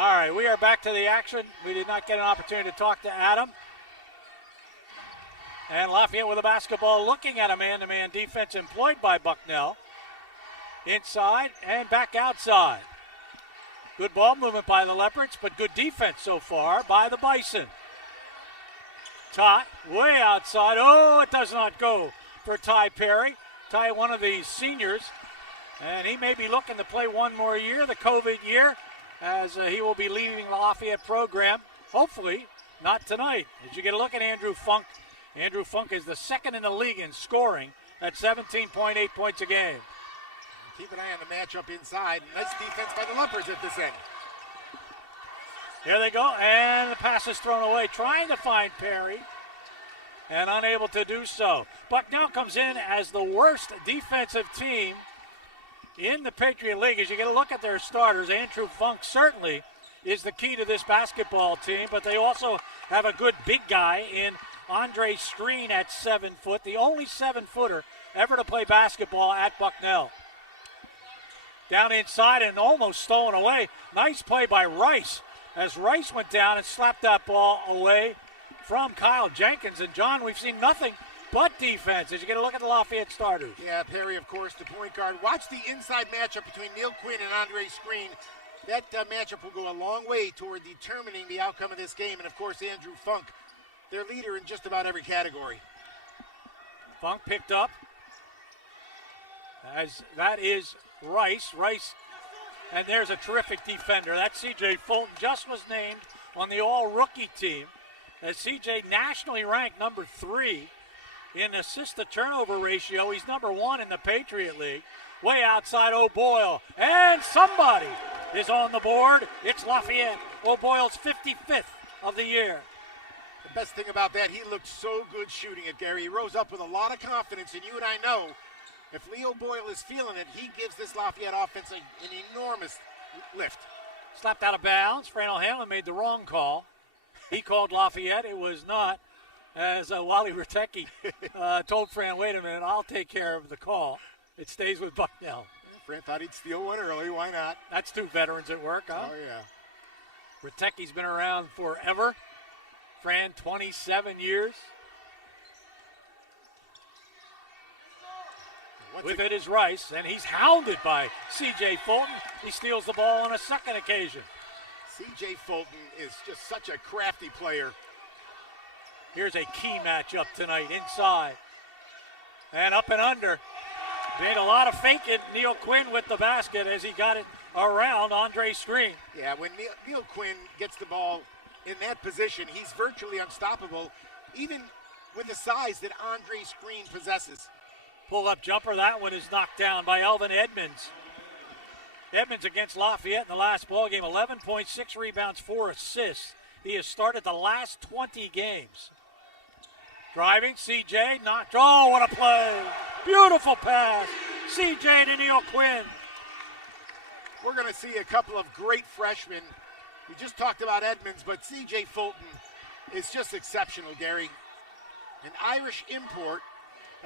All right, we are back to the action. We did not get an opportunity to talk to Adam. And Lafayette with the basketball, looking at a man-to-man defense employed by Bucknell. Inside and back outside. Good ball movement by the Leopards, but good defense so far by the Bison. Tot way outside. Oh, it does not go for Ty Perry. Ty, one of the seniors, and he may be looking to play one more year, the COVID year, as he will be leaving the Lafayette program. Hopefully, not tonight. As you get a look at Andrew Funk, Andrew Funk is the second in the league in scoring at 17.8 points a game. Keep an eye on the matchup inside. Nice defense by the Lumpers at this end. Here they go, and the pass is thrown away, trying to find Perry, and unable to do so. Bucknell comes in as the worst defensive team in the Patriot League. As you get a look at their starters, Andrew Funk certainly is the key to this basketball team, but they also have a good big guy in Andre Screen at 7 foot, the only 7-footer ever to play basketball at Bucknell. Down inside and almost stolen away. Nice play by Rice, as Rice went down and slapped that ball away from Kyle Jenkins. And John, we've seen nothing but defense as you get a look at the Lafayette starters. Yeah, Perry, of course, the point guard. Watch the inside matchup between Neil Quinn and Andre Screen. That matchup will go a long way toward determining the outcome of this game. And, of course, Andrew Funk, their leader in just about every category. Funk picked up, as that is Rice. And there's a terrific defender. That's C.J. Fulton, just was named on the all-rookie team. As C.J. nationally ranked number 3 in assist-to-turnover ratio. He's number 1 in the Patriot League. Way outside O'Boyle. And somebody is on the board. It's Lafayette. O'Boyle's 55th of the year. The best thing about that, he looked so good shooting it, Gary. He rose up with a lot of confidence, and you and I know if Leo Boyle is feeling it, he gives this Lafayette offense an enormous lift. Slapped out of bounds. Fran O'Hanlon made the wrong call. He called Lafayette. It was not, as Wally Rattecki told Fran, wait a minute, I'll take care of the call. It stays with Bucknell. Fran thought he'd steal one early. Why not? That's 2 veterans at work, huh? Oh, yeah. Rattecki's been around forever. Fran, 27 years. With it is Rice, and he's hounded by C.J. Fulton. He steals the ball on a second occasion. C.J. Fulton is just such a crafty player. Here's a key matchup tonight inside. And up and under. Made a lot of faking. Neil Quinn with the basket as he got it around Andre Screen. Yeah, when Neil Quinn gets the ball in that position, he's virtually unstoppable, even with the size that Andre Screen possesses. Pull-up jumper. That one is knocked down by Elvin Edmonds. Edmonds against Lafayette in the last ball game, 11.6 rebounds, 4 assists. He has started the last 20 games. Driving, C.J. knocked. Oh, what a play. Beautiful pass. C.J. to Neil Quinn. We're going to see a couple of great freshmen. We just talked about Edmonds, but C.J. Fulton is just exceptional, Gary. An Irish import,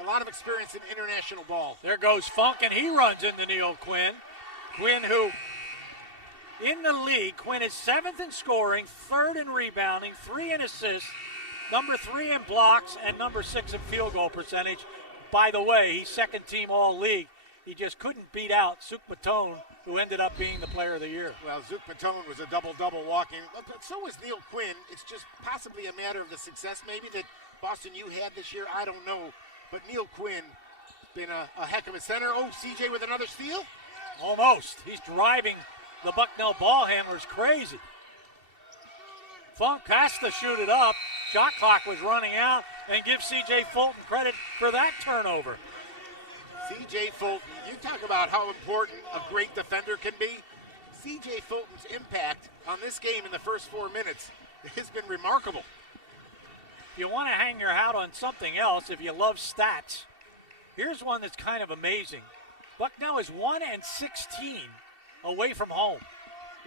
a lot of experience in international ball. There goes Funk, and he runs into Neil Quinn. Quinn, who in the league, Quinn is 7th in scoring, 3rd in rebounding, 3 in assists, number 3 in blocks, and number 6 in field goal percentage. By the way, he's second team all-league. He just couldn't beat out Zook Matone, who ended up being the player of the year. Well, Zook Matone was a double-double walking, but so was Neil Quinn. It's just possibly a matter of the success maybe that Boston U had this year. I don't know. But Neil Quinn, been a heck of a center. Oh, CJ with another steal? Almost. He's driving the Bucknell ball handlers crazy. Funk has to shoot it up. Shot clock was running out, and give C.J. Fulton credit for that turnover. C.J. Fulton, you talk about how important a great defender can be. C.J. Fulton's impact on this game in the first 4 minutes has been remarkable. If you want to hang your hat on something else, if you love stats, here's one that's kind of amazing. Bucknell is 1-16 away from home.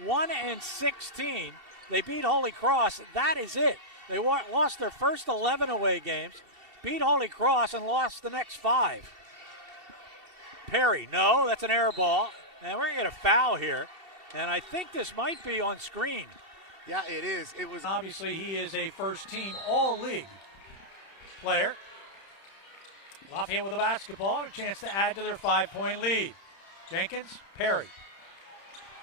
1-16. They beat Holy Cross. That is it. They lost their first 11 away games, beat Holy Cross, and lost the next 5. Perry, no, that's an air ball. And we're going to get a foul here. And I think this might be on screen. Yeah, it is. It was. Obviously, he is a first-team All-League player. Lafayette with the basketball, a chance to add to their 5-point lead. Jenkins, Perry.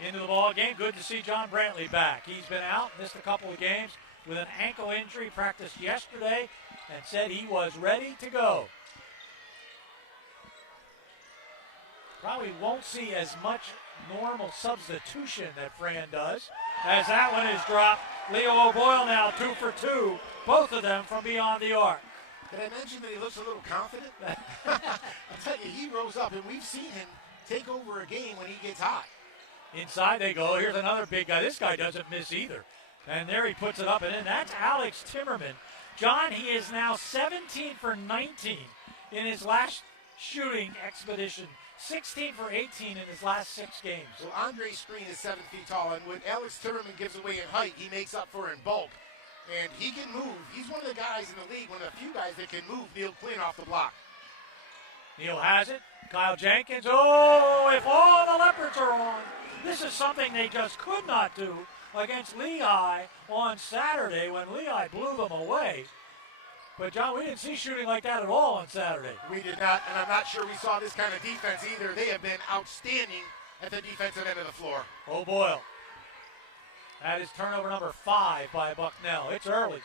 Into the ball game. Good to see John Brantley back. He's been out, missed a couple of games with an ankle injury. Practiced yesterday and said he was ready to go. Probably won't see as much normal substitution that Fran does, as that one is dropped. Leo O'Boyle now 2 for 2, both of them from beyond the arc. Did I mention that he looks a little confident? I'll tell you, he rose up, and we've seen him take over a game when he gets hot. Inside they go. Here's another big guy. This guy doesn't miss either. And there he puts it up and in. That's Alex Timmerman. John, he is now 17 for 19 in his last shooting expedition. 16 for 18 in his last 6 games. Well, Andre Screen is 7 feet tall, and what Alex Timmerman gives away in height, he makes up for in bulk. And he can move. He's one of the guys in the league, one of the few guys that can move Neil Quinn off the block. Neil has it. Kyle Jenkins. Oh, if all the Leopards are on. This is something they just could not do against Lehigh on Saturday when Lehigh blew them away. But, John, we didn't see shooting like that at all on Saturday. We did not, and I'm not sure we saw this kind of defense either. They have been outstanding at the defensive end of the floor. O'Boyle. That is turnover number 5 by Bucknell. It's early.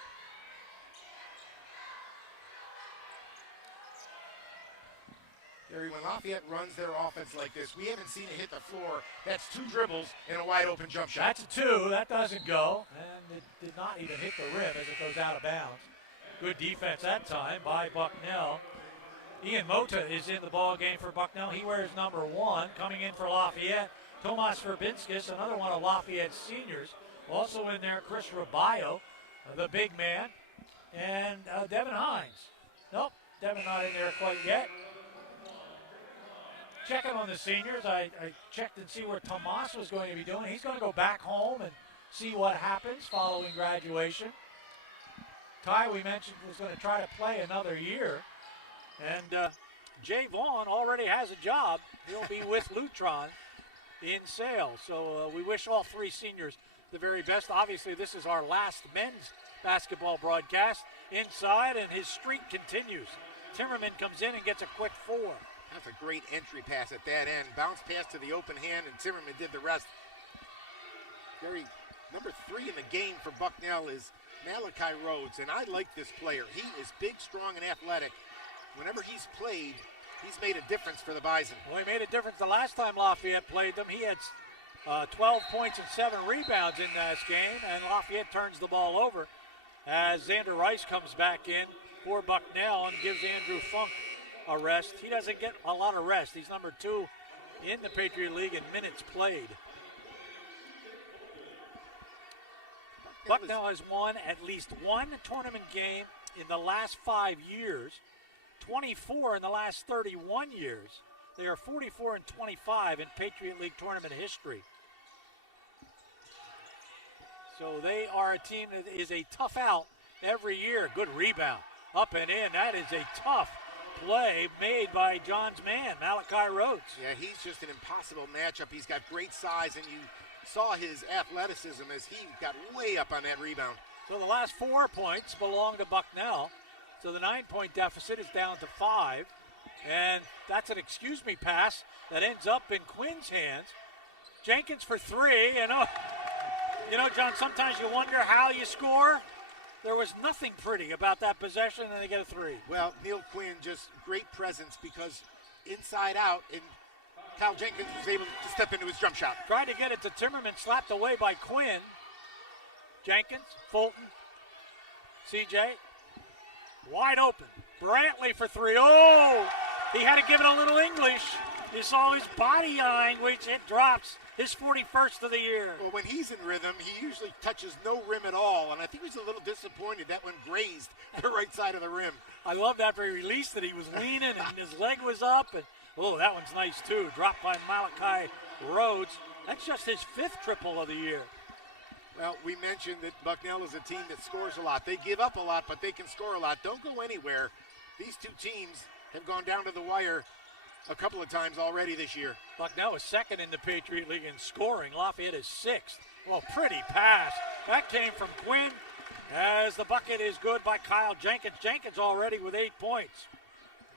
Gary, when Lafayette runs their offense like this, we haven't seen it hit the floor. That's 2 dribbles and a wide-open jump shot. That's a 2. That doesn't go. And it did not even hit the rim as it goes out of bounds. Good defense that time by Bucknell. Ian Mota is in the ball game for Bucknell. He wears number 1. Coming in for Lafayette, Tomas Verbinskis, another one of Lafayette's seniors. Also in there, Chris Rabayo, the big man, and Devin Hines. Nope, Devin not in there quite yet. Checking on the seniors, I checked and see where Tomas was going to be doing. He's going to go back home and see what happens following graduation. Ty, we mentioned, was going to try to play another year. And Jay Vaughn already has a job. He'll be with Lutron in sales. So we wish all 3 seniors the very best. Obviously, this is our last men's basketball broadcast. Inside, and his streak continues. Timmerman comes in and gets a quick 4. That's a great entry pass at that end. Bounce pass to the open hand, and Timmerman did the rest. Gary, number 3 in the game for Bucknell is Malachi Rhodes, and I like this player. He is big, strong, and athletic. Whenever he's played, he's made a difference for the Bison. Well, he made a difference the last time Lafayette played them. He had 12 points and 7 rebounds in this game, and Lafayette turns the ball over as Xander Rice comes back in for Bucknell and gives Andrew Funk a rest. He doesn't get a lot of rest. He's number 2 in the Patriot League in minutes played. Bucknell has won at least 1 tournament game in the last 5 years, 24 in the last 31 years. They are 44 and 25 in Patriot League tournament history. So they are a team that is a tough out every year. Good rebound, up and in. That is a tough play made by John's man, Malachi Rhodes. Yeah, he's just an impossible matchup. He's got great size, and you saw his athleticism as he got way up on that rebound. So the last 4 points belong to Bucknell. So the 9-point deficit is down to 5. And that's an excuse me pass that ends up in Quinn's hands. Jenkins for 3. And you know, John, sometimes you wonder how you score. There was nothing pretty about that possession, and they get a 3. Well, Neil Quinn, just great presence because inside out, and Kyle Jenkins was able to step into his jump shot. Tried to get it to Timmerman, slapped away by Quinn. Jenkins, Fulton, CJ, wide open. Brantley for 3. Oh, he had to give it a little English. You saw his body language. It drops. His 41st of the year. Well, when he's in rhythm, he usually touches no rim at all, and I think he was a little disappointed that one grazed the right side of the rim. I love that after he released it. He was leaning, and his leg was up. And oh, that one's nice, too. Dropped by Malachi Rhodes. That's just his 5th triple of the year. Well, we mentioned that Bucknell is a team that scores a lot. They give up a lot, but they can score a lot. Don't go anywhere. These 2 teams have gone down to the wire a couple of times already this year. Bucknell is second in the Patriot League in scoring. Lafayette is sixth. Well, pretty pass. That came from Quinn, as the bucket is good by Kyle Jenkins. Jenkins already with 8 points.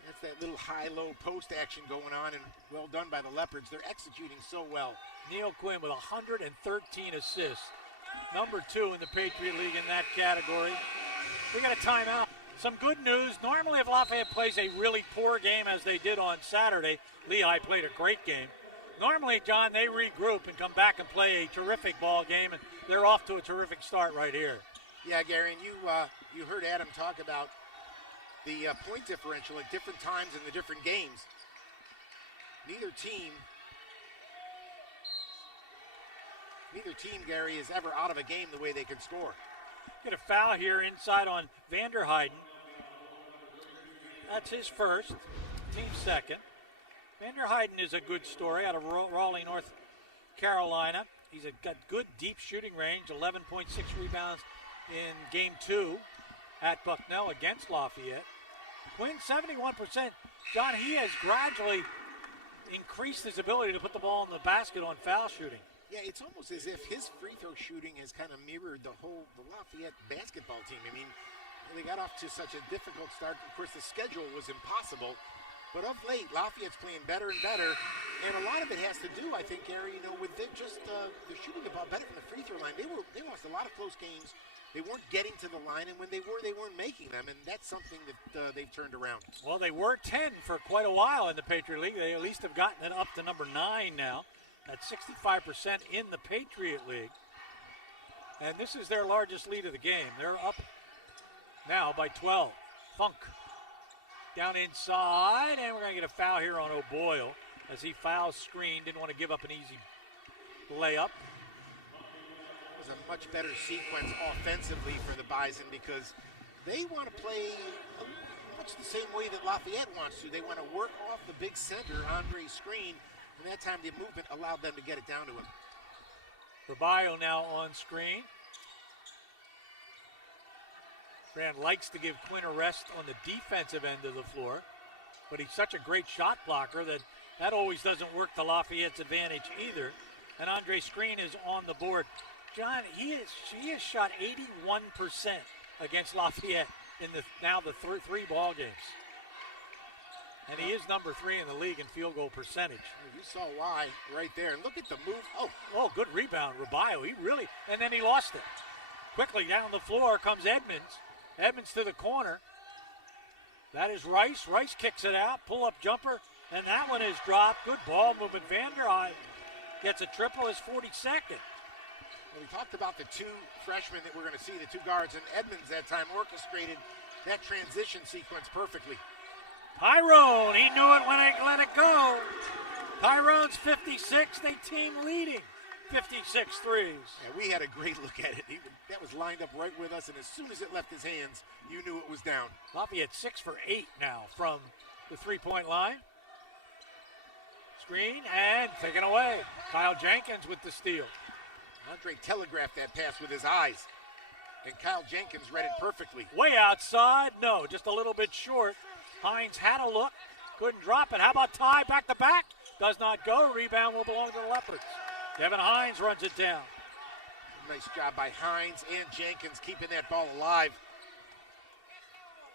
That's that little high-low post action going on, and well done by the Leopards. They're executing so well. Neil Quinn with 113 assists. Number 2 in the Patriot League in that category. We got a timeout. Some good news. Normally if Lafayette plays a really poor game as they did on Saturday, Lehigh played a great game. Normally, John, they regroup and come back and play a terrific ball game, and they're off to a terrific start right here. Yeah, Gary, and you heard Adam talk about the point differential at different times in the different games. Neither team, Gary, is ever out of a game the way they can score. Get a foul here inside on Vanderheiden. That's his first, team second. Vanderheiden is a good story out of Raleigh, North Carolina. He's got good deep shooting range, 11.6 rebounds in game 2 at Bucknell against Lafayette. Quinn, 71%. John, he has gradually increased his ability to put the ball in the basket on foul shooting. Yeah, it's almost as if his free throw shooting has kind of mirrored the Lafayette basketball team. I mean, they got off to such a difficult start. Of course, the schedule was impossible. But of late, Lafayette's playing better and better. And a lot of it has to do, I think, Gary, with they're shooting the ball better from the free throw line. They lost a lot of close games. They weren't getting to the line, and when they weren't making them. And that's something that they've turned around. Well, they were 10 for quite a while in the Patriot League. They at least have gotten it up to number 9 now. That's 65% in the Patriot League. And this is their largest lead of the game. They're up now by 12. Funk down inside, and we're going to get a foul here on O'Boyle as he fouls screen. Didn't want to give up an easy layup. It was a much better sequence offensively for the Bison because they want to play much the same way that Lafayette wants to. They want to work off the big center, Andre's screen, and that time the movement allowed them to get it down to him. Rubio now on screen. Grant likes to give Quinn a rest on the defensive end of the floor, but he's such a great shot blocker that always doesn't work to Lafayette's advantage either. And Andre Screen is on the board. John, he has shot 81% against Lafayette in the three ball games. And he is number 3 in the league in field goal percentage. You saw why right there. And look at the move. Oh, good rebound, Rubio. And then he lost it. Quickly down the floor comes Edmonds. Edmonds to the corner. That is Rice. Rice kicks it out. Pull-up jumper. And that one is dropped. Good ball movement. Vanderheiden gets a triple, his 42nd. Well, we talked about the 2 freshmen that we're going to see, the 2 guards, and Edmonds that time orchestrated that transition sequence perfectly. Tyrone, he knew it when he let it go. Tyrone's 56, they team leading. 56 threes. Yeah, we had a great look at it. That was lined up right with us, and as soon as it left his hands, you knew it was down. Lafayette 6 for 8 now from the three-point line. Screen and taken away. Kyle Jenkins with the steal. Andre telegraphed that pass with his eyes, and Kyle Jenkins read it perfectly. Way outside, no, just a little bit short. Hines had a look, couldn't drop it. How about Ty back to back? Does not go. Rebound will belong to the Leopards. Devin Hines runs it down. Nice job by Hines and Jenkins keeping that ball alive.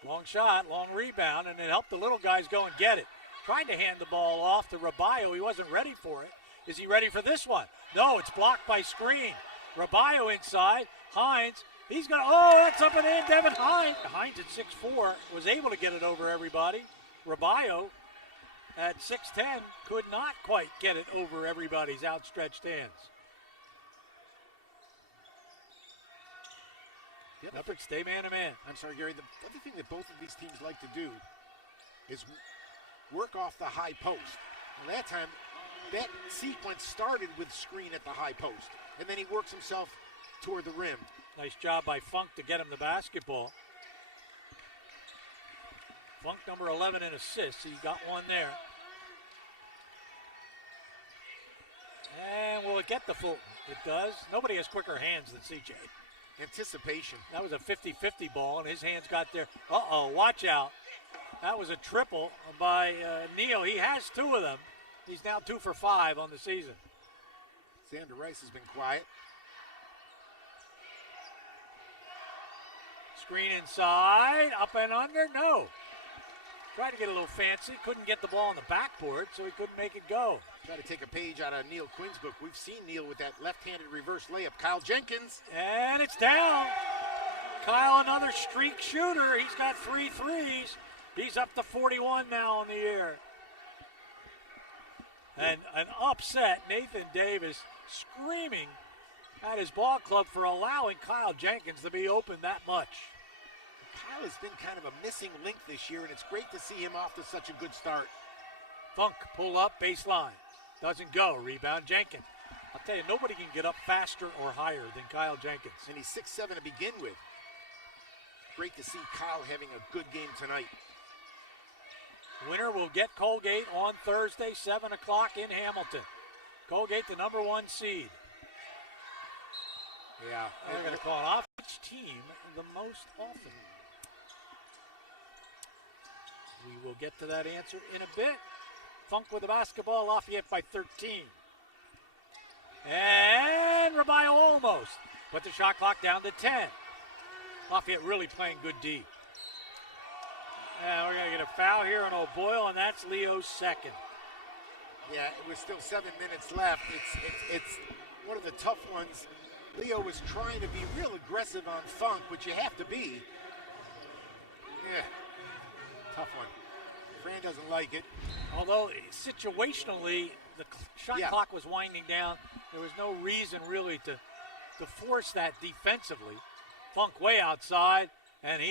Long shot, long rebound, and it helped the little guys go and get it. Trying to hand the ball off to Rubio. He wasn't ready for it. Is he ready for this one? No, it's blocked by Screen. Rubio inside. Hines, he's going to, that's up and in. Devin Hines. Hines at 6'4", was able to get it over everybody. Rubio at 6'10", could not quite get it over everybody's outstretched hands. Leopards stay man-to-man. I'm sorry, Gary. The other thing that both of these teams like to do is work off the high post. Well, that time, that sequence started with Screen at the high post, and then he works himself toward the rim. Nice job by Funk to get him the basketball. Funk number 11 in assists. He got one there. And will it get the Fulton? It does. Nobody has quicker hands than CJ. Anticipation. That was a 50-50 ball, and his hands got there. Watch out. That was a triple by Neal. He has 2 of them. He's now 2 for 5 on the season. Xander Rice has been quiet. Screen inside, up and under, no. Tried to get a little fancy, couldn't get the ball on the backboard, so he couldn't make it go. Try to take a page out of Neal Quinn's book. We've seen Neal with that left-handed reverse layup. Kyle Jenkins. And it's down. Kyle, another streak shooter. He's got 3 threes. He's up to 41 now on the year. And an upset Nathan Davis screaming at his ball club for allowing Kyle Jenkins to be open that much. Kyle has been kind of a missing link this year, and it's great to see him off to such a good start. Funk, pull up, baseline. Doesn't go. Rebound, Jenkins. I'll tell you, nobody can get up faster or higher than Kyle Jenkins. And he's 6'7" to begin with. Great to see Kyle having a good game tonight. Winner will get Colgate on Thursday, 7 o'clock in Hamilton. Colgate, the number 1 seed. Yeah. They're going to call off each team the most often. We will get to that answer in a bit. Funk with the basketball, Lafayette by 13. And Rabayo almost. Put the shot clock down to 10. Lafayette really playing good D. And we're going to get a foul here on O'Boyle, and that's Leo's second. Yeah, it was still 7 minutes left. It's one of the tough ones. Leo was trying to be real aggressive on Funk, which you have to be. Yeah, tough one. Fran doesn't like it. Although situationally, the shot clock was winding down. There was no reason really to force that defensively. Funk way outside, and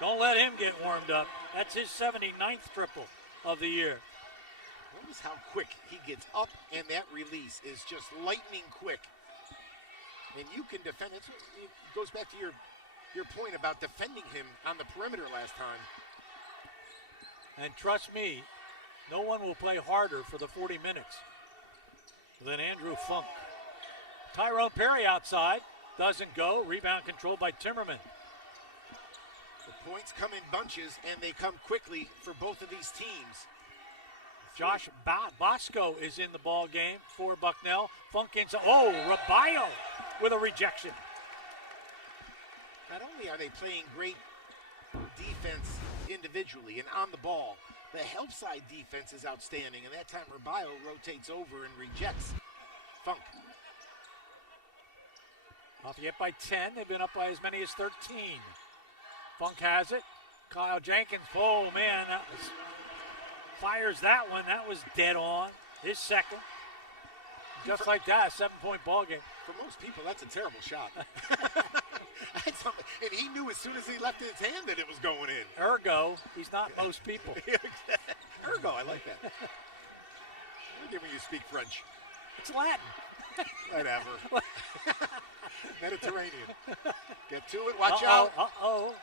don't let him get warmed up. That's his 79th triple of the year. Notice how quick he gets up, and that release is just lightning quick. And you can defend. It goes back to your point about defending him on the perimeter last time. And trust me, no one will play harder for the 40 minutes than Andrew Funk. Tyrone Perry outside. Doesn't go. Rebound controlled by Timmerman. The points come in bunches, and they come quickly for both of these teams. Josh Bosco is in the ball game for Bucknell. Funk inside. Oh, Rabayo with a rejection. Not only are they playing great defense individually and on the ball, the help side defense is outstanding, and that time Rabayo rotates over and rejects Funk. Lafayette by 10. They've been up by as many as 13. Funk has it. Kyle Jenkins, oh man, fires that one. That was dead on. His second. Just like that, 7-point ball game. For most people, that's a terrible shot. And he knew as soon as he left his hand that it was going in. Ergo, he's not most people. Ergo, I like that. Forgive me, you speak French. It's Latin. Whatever. Mediterranean. Get to it, watch out. Uh-oh.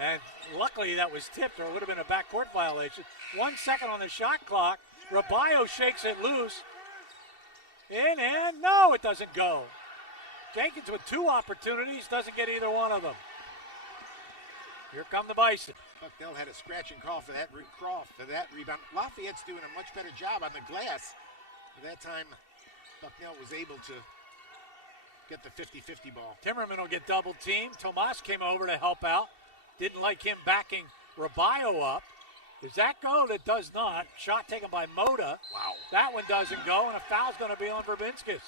And luckily that was tipped, or it would have been a backcourt violation. 1 second on the shot clock. Rabayo shakes it loose. In, and no, it doesn't go. Jenkins with 2 opportunities, doesn't get either one of them. Here come the Bison. Bucknell had a scratch and call for that rebound. Lafayette's doing a much better job on the glass. At that time, Bucknell was able to get the 50-50 ball. Timmerman will get double teamed. Tomas came over to help out. Didn't like him backing Rabayo up. Does that go? That does not. Shot taken by Moda. Wow. That one doesn't go, and a foul's going to be on Verbinskis.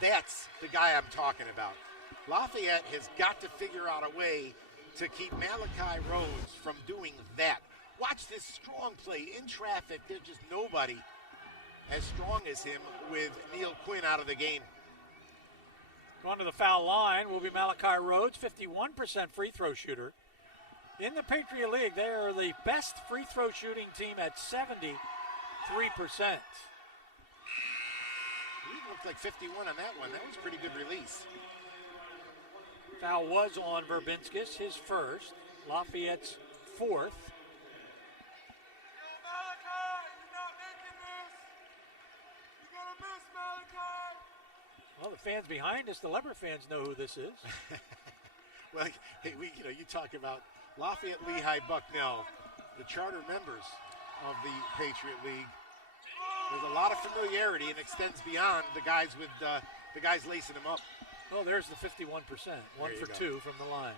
That's the guy I'm talking about. Lafayette has got to figure out a way to keep Malachi Rhodes from doing that. Watch this strong play in traffic. There's just nobody as strong as him with Neal Quinn out of the game. Going to the foul line will be Malachi Rhodes, 51% free throw shooter. In the Patriot League, they are the best free throw shooting team at 73%. He looked like 51 on that one. That was a pretty good release. Foul was on Verbinskis, his first. Lafayette's fourth. Well, the fans behind us, the Leopard fans, know who this is. Well, hey, you talk about Lafayette, Lehigh, Bucknell, the charter members of the Patriot League. There's a lot of familiarity and extends beyond the guys with the guys lacing them up. Oh, there's the 51%. 1 for 2 from the line.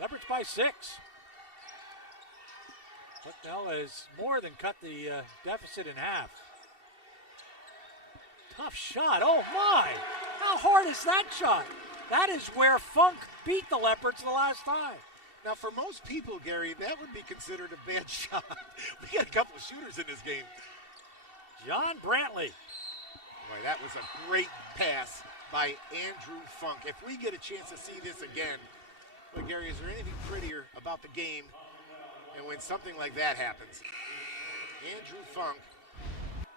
Leopards by 6. Bucknell has more than cut the deficit in half. Tough shot. Oh, my. How hard is that shot? That is where Funk beat the Leopards the last time. Now, for most people, Gary, that would be considered a bad shot. We got a couple of shooters in this game. John Brantley. Boy, that was a great pass by Andrew Funk. If we get a chance to see this again, but Gary, is there anything prettier about the game and when something like that happens? Andrew Funk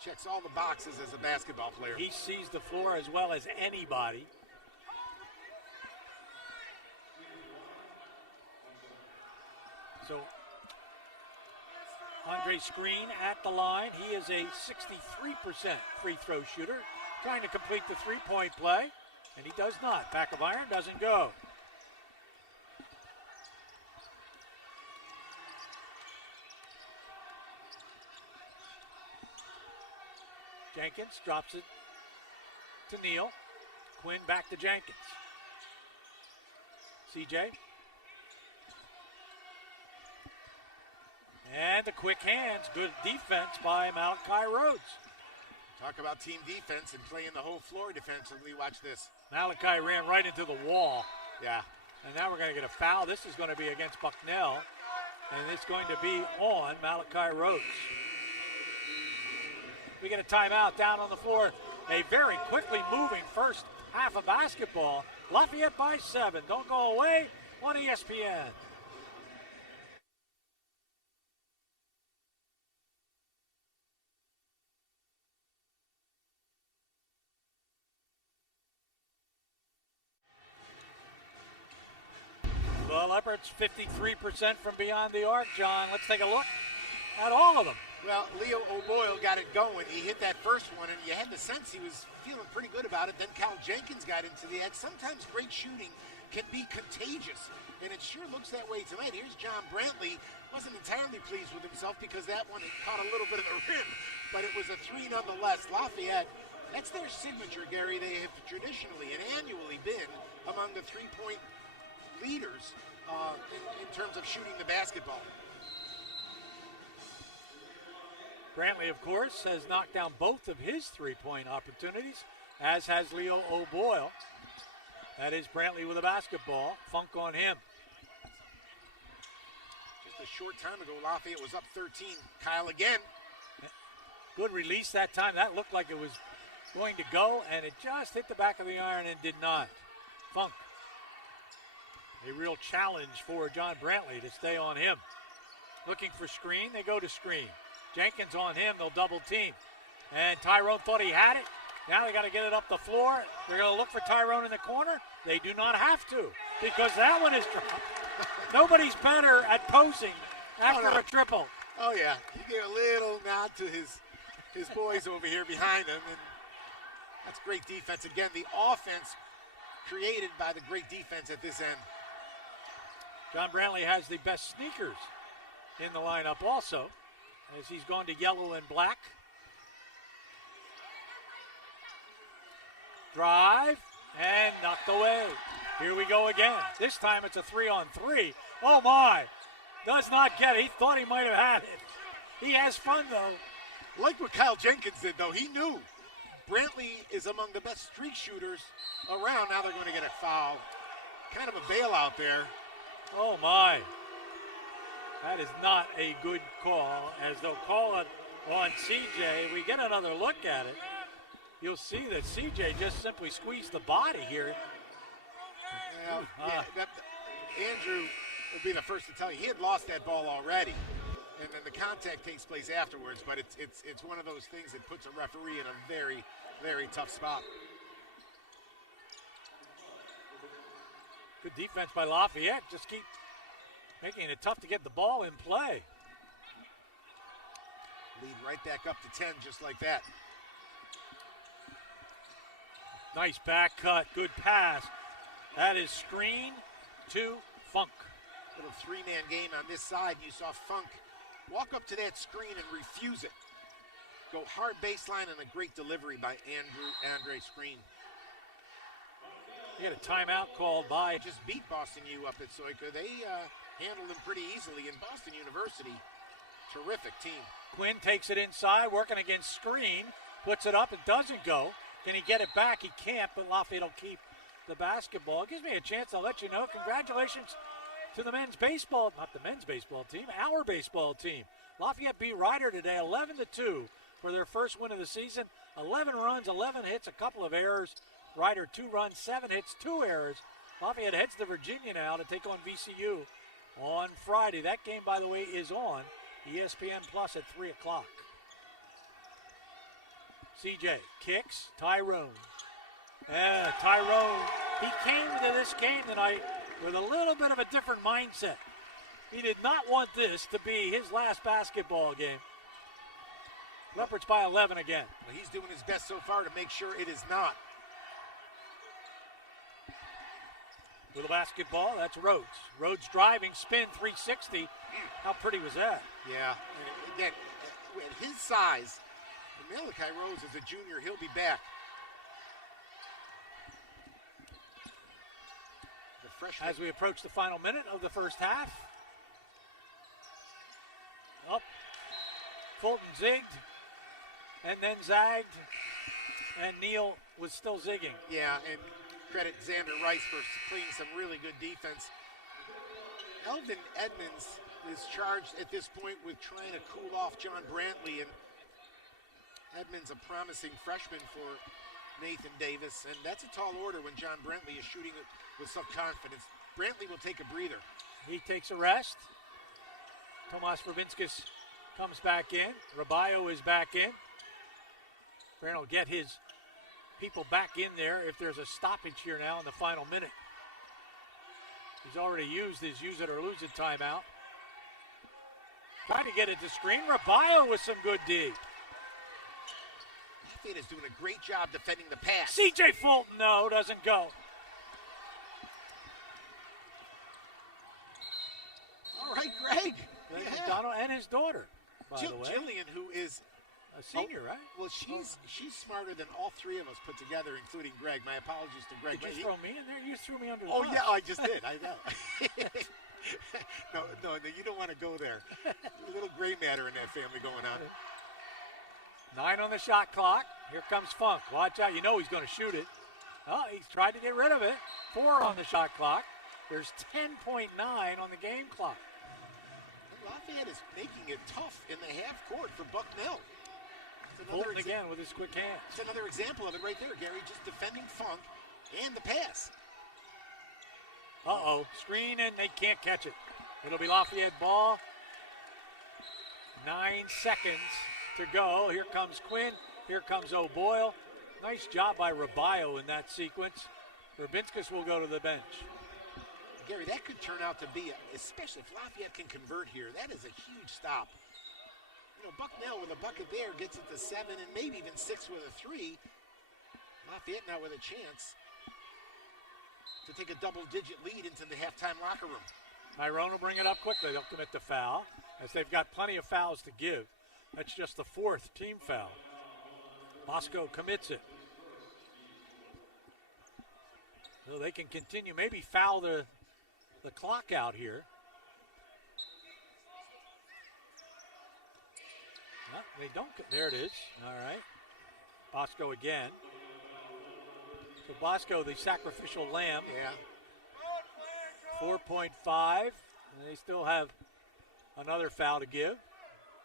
checks all the boxes as a basketball player. He sees the floor as well as anybody. So, Andre Screen at the line. He is a 63% free throw shooter, trying to complete the three-point play, and he does not. Back of iron doesn't go. Jenkins drops it to Neal. Quinn back to Jenkins. CJ. And the quick hands. Good defense by Malachi Rhodes. Talk about team defense and playing the whole floor defensively. Watch this. Malachi ran right into the wall. Yeah. And now we're going to get a foul. This is going to be against Bucknell. And it's going to be on Malachi Rhodes. We get a timeout down on the floor. A very quickly moving first half of basketball. Lafayette by 7. Don't go away on ESPN. The Leopards 53% from beyond the arc, John. Let's take a look at all of them. Well, Leo O'Boyle got it going. He hit that first one, and you had the sense he was feeling pretty good about it. Then Kyle Jenkins got into the act. Sometimes great shooting can be contagious, and it sure looks that way tonight. Here's John Brantley. Wasn't entirely pleased with himself because that one caught a little bit of the rim, but it was a 3 nonetheless. Lafayette, that's their signature, Gary. They have traditionally and annually been among the three-point leaders in terms of shooting the basketball. Brantley, of course, has knocked down both of his three-point opportunities, as has Leo O'Boyle. That is Brantley with a basketball. Funk on him. Just a short time ago, Lafayette was up 13. Kyle again. Good release that time. That looked like it was going to go, and it just hit the back of the iron and did not. Funk. A real challenge for John Brantley to stay on him. Looking for screen, they go to screen. Jenkins on him, they'll double team. And Tyrone thought he had it. Now they got to get it up the floor. They're going to look for Tyrone in the corner. They do not have to because that one is dropped. Nobody's better at posing after a triple. Oh, yeah. You get a little nod to his boys over here behind him. And that's great defense. Again, the offense created by the great defense at this end. John Brantley has the best sneakers in the lineup also, as he's gone to yellow and black. Drive and knocked away. Here we go again. This time it's a 3-on-3. Oh my! Does not get it. He thought he might have had it. He has fun though. Like what Kyle Jenkins did though. He knew Brantley is among the best streak shooters around. Now they're going to get a foul. Kind of a bailout there. Oh my. That is not a good call, as they'll call it on CJ. We get another look at it. You'll see that CJ just simply squeezed the body here. Andrew will be the first to tell you he had lost that ball already, and then the contact takes place afterwards. But it's one of those things that puts a referee in a very, very tough spot. Good defense by Lafayette. Just keep making it tough to get the ball in play. Lead right back up to 10 just like that. Nice back cut, good pass. That is screen to Funk. Little three-man game on this side. You saw Funk walk up to that screen and refuse it. Go hard baseline and a great delivery by Andre Screen. You had a timeout called by. Just beat Boston U up at Soika. They handled them pretty easily in Boston University. Terrific team. Quinn takes it inside, working against Screen. Puts it up, it doesn't go. Can he get it back? He can't, but Lafayette will keep the basketball. It gives me a chance, I'll let you know. Congratulations to the men's baseball, not the men's baseball team, our baseball team. Lafayette beat Ryder today 11-2 for their first win of the season. 11 runs, 11 hits, a couple of errors. Ryder 2 runs, 7 hits, 2 errors. Lafayette heads to Virginia now to take on VCU on Friday. That game, by the way, is on ESPN Plus at 3 o'clock. CJ kicks, Tyrone. Tyrone, he came to this game tonight with a little bit of a different mindset. He did not want this to be his last basketball game. Leopards by 11 again. Well, he's doing his best so far to make sure it is not. With a basketball, that's Rhodes. Rhodes driving, spin, 360. How pretty was that? Yeah. And again, at his size, Malachi Rhodes is a junior. He'll be back. The freshman. As we approach the final minute of the first half. Up. Fulton zigged and then zagged. And Neal was still zigging. Yeah, and credit Xander Rice for playing some really good defense. Elvin Edmonds is charged at this point with trying to cool off John Brantley, and Edmonds a promising freshman for Nathan Davis, and that's a tall order when John Brantley is shooting it with some confidence. Brantley will take a breather. He takes a rest. Tomas Verbinskis comes back in. Rabayo is back in. Brand will get his people back in there if there's a stoppage here now in the final minute. He's already used his use it or lose it timeout. Trying to get it to screen. Rabayo with some good D. Lafayette is doing a great job defending the pass. CJ Fulton, no, doesn't go. All right, Greg. Yeah. Donald and his daughter, by the way. Jillian, who is a senior, right? Well, she's smarter than all three of us put together, including Greg. My apologies to Greg. Did you throw me in there? You threw me under the bus. bus. Yeah, I just did. I know. No, you don't want to go there. A little gray matter in that family going on. 9 on the shot clock. Here comes Funk. Watch out. You know he's going to shoot it. Oh, he's tried to get rid of it. 4 on the shot clock. There's 10.9 on the game clock. Lafayette is making it tough in the half court for Bucknell. Fulton again with his quick hands. It's another example of it right there, Gary, just defending Funk and the pass. Uh-oh, screen and they can't catch it. It'll be Lafayette ball. 9 seconds to go. Here comes Quinn. Here comes O'Boyle. Nice job by Rabayo in that sequence. Verbinskis will go to the bench. Gary, that could turn out to be, especially if Lafayette can convert here, that is a huge stop. You know, Bucknell with a bucket there gets it to 7 and maybe even 6 with a 3. Lafayette now with a chance to take a double-digit lead into the halftime locker room. Tyrone will bring it up quickly. They'll commit the foul, as they've got plenty of fouls to give. That's just the 4th team foul. Bosco commits it. So they can continue, maybe foul the clock out here. No, they don't. There it is. All right. Bosco again. So Bosco, the sacrificial lamb. Yeah. 4.5. And they still have another foul to give.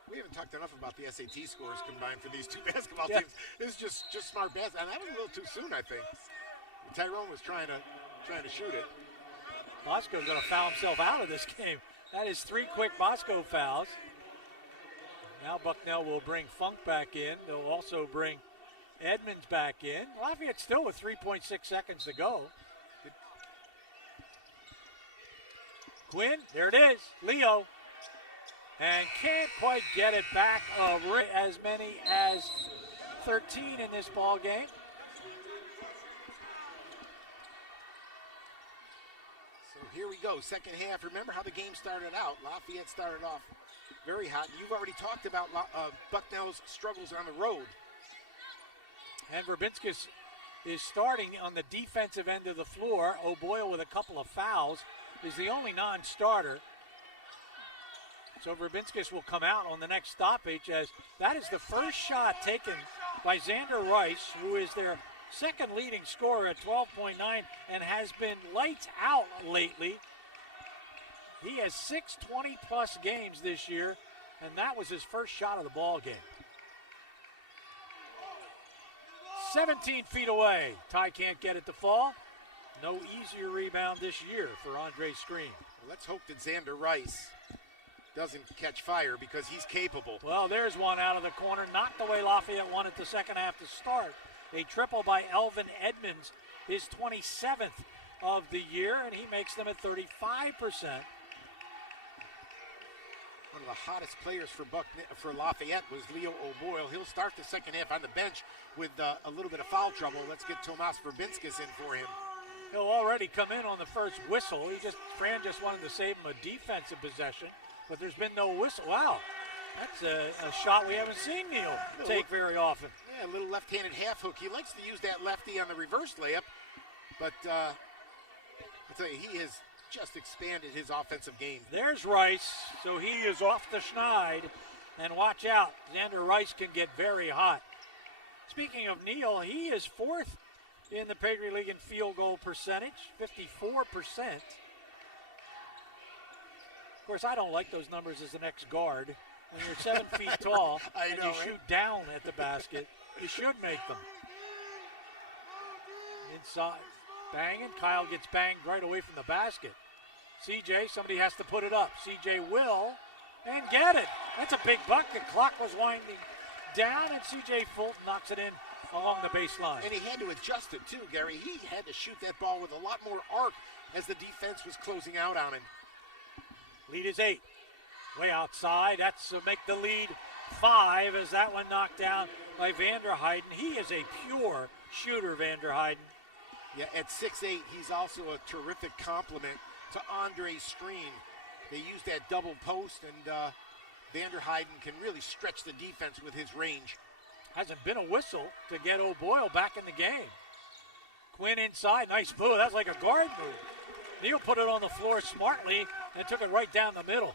We haven't talked enough about the SAT scores combined for these two basketball teams. This is just smart basketball. And that was a little too soon, I think. Tyrone was trying to shoot it. Bosco's going to foul himself out of this game. That is 3 quick Bosco fouls. Now Bucknell will bring Funk back in. They'll also bring Edmonds back in. Lafayette still with 3.6 seconds to go. Quinn, there it is. Leo. And can't quite get it back. As many as 13 in this ball game. here we go, second half. Remember how the game started out. Lafayette started off very hot. You've already talked about Bucknell's struggles on the road. And Verbinskis is starting on the defensive end of the floor. O'Boyle with a couple of fouls is the only non-starter. So Verbinskis will come out on the next stoppage, as that is the first shot taken by Xander Rice, who is their second leading scorer at 12.9 and has been lights out lately. He has 6 20-plus games this year, and that was his first shot of the ball game. 17 feet away. Ty can't get it to fall. No easier rebound this year for Andre Screen. Well, let's hope that Xander Rice doesn't catch fire, because he's capable. Well, there's one out of the corner, not the way Lafayette wanted the second half to start. A triple by Elvin Edmonds, his 27th of the year, and he makes them at 35%. One of the hottest players for Lafayette was Leo O'Boyle. He'll start the second half on the bench with a little bit of foul trouble. Let's get Tomas Verbinskis in for him. He'll already come in on the first whistle. Fran just wanted to save him a defensive possession, but there's been no whistle. Wow, that's a shot we haven't seen Neal take very often. Yeah, a little left-handed half hook. He likes to use that lefty on the reverse layup, but I'll tell you, he has just expanded his offensive game. There's Rice, so he is off the schneid, and watch out, Xander Rice can get very hot. Speaking of Neal, he is fourth in the Patriot League in field goal percentage, 54%. Of course, I don't like those numbers as an ex-guard. When you're 7 feet tall and you shoot down at the basket, you should make them. Inside, banging. Kyle gets banged right away from the basket. CJ, somebody has to put it up. CJ will, and get it. That's a big bucket. Clock was winding down, and CJ Fulton knocks it in along the baseline. And he had to adjust it too, Gary. He had to shoot that ball with a lot more arc as the defense was closing out on him. Lead is 8. Way outside. That's make the lead 5 as that one knocked down by Vander Heiden. He is a pure shooter, Vander Heiden. Yeah, at 6'8", he's also a terrific complement to Andre Screen. They use that double post, and Vander Heiden can really stretch the defense with his range. Hasn't been a whistle to get O'Boyle back in the game. Quinn inside. Nice move. That's like a guard move. Neal put it on the floor smartly and took it right down the middle.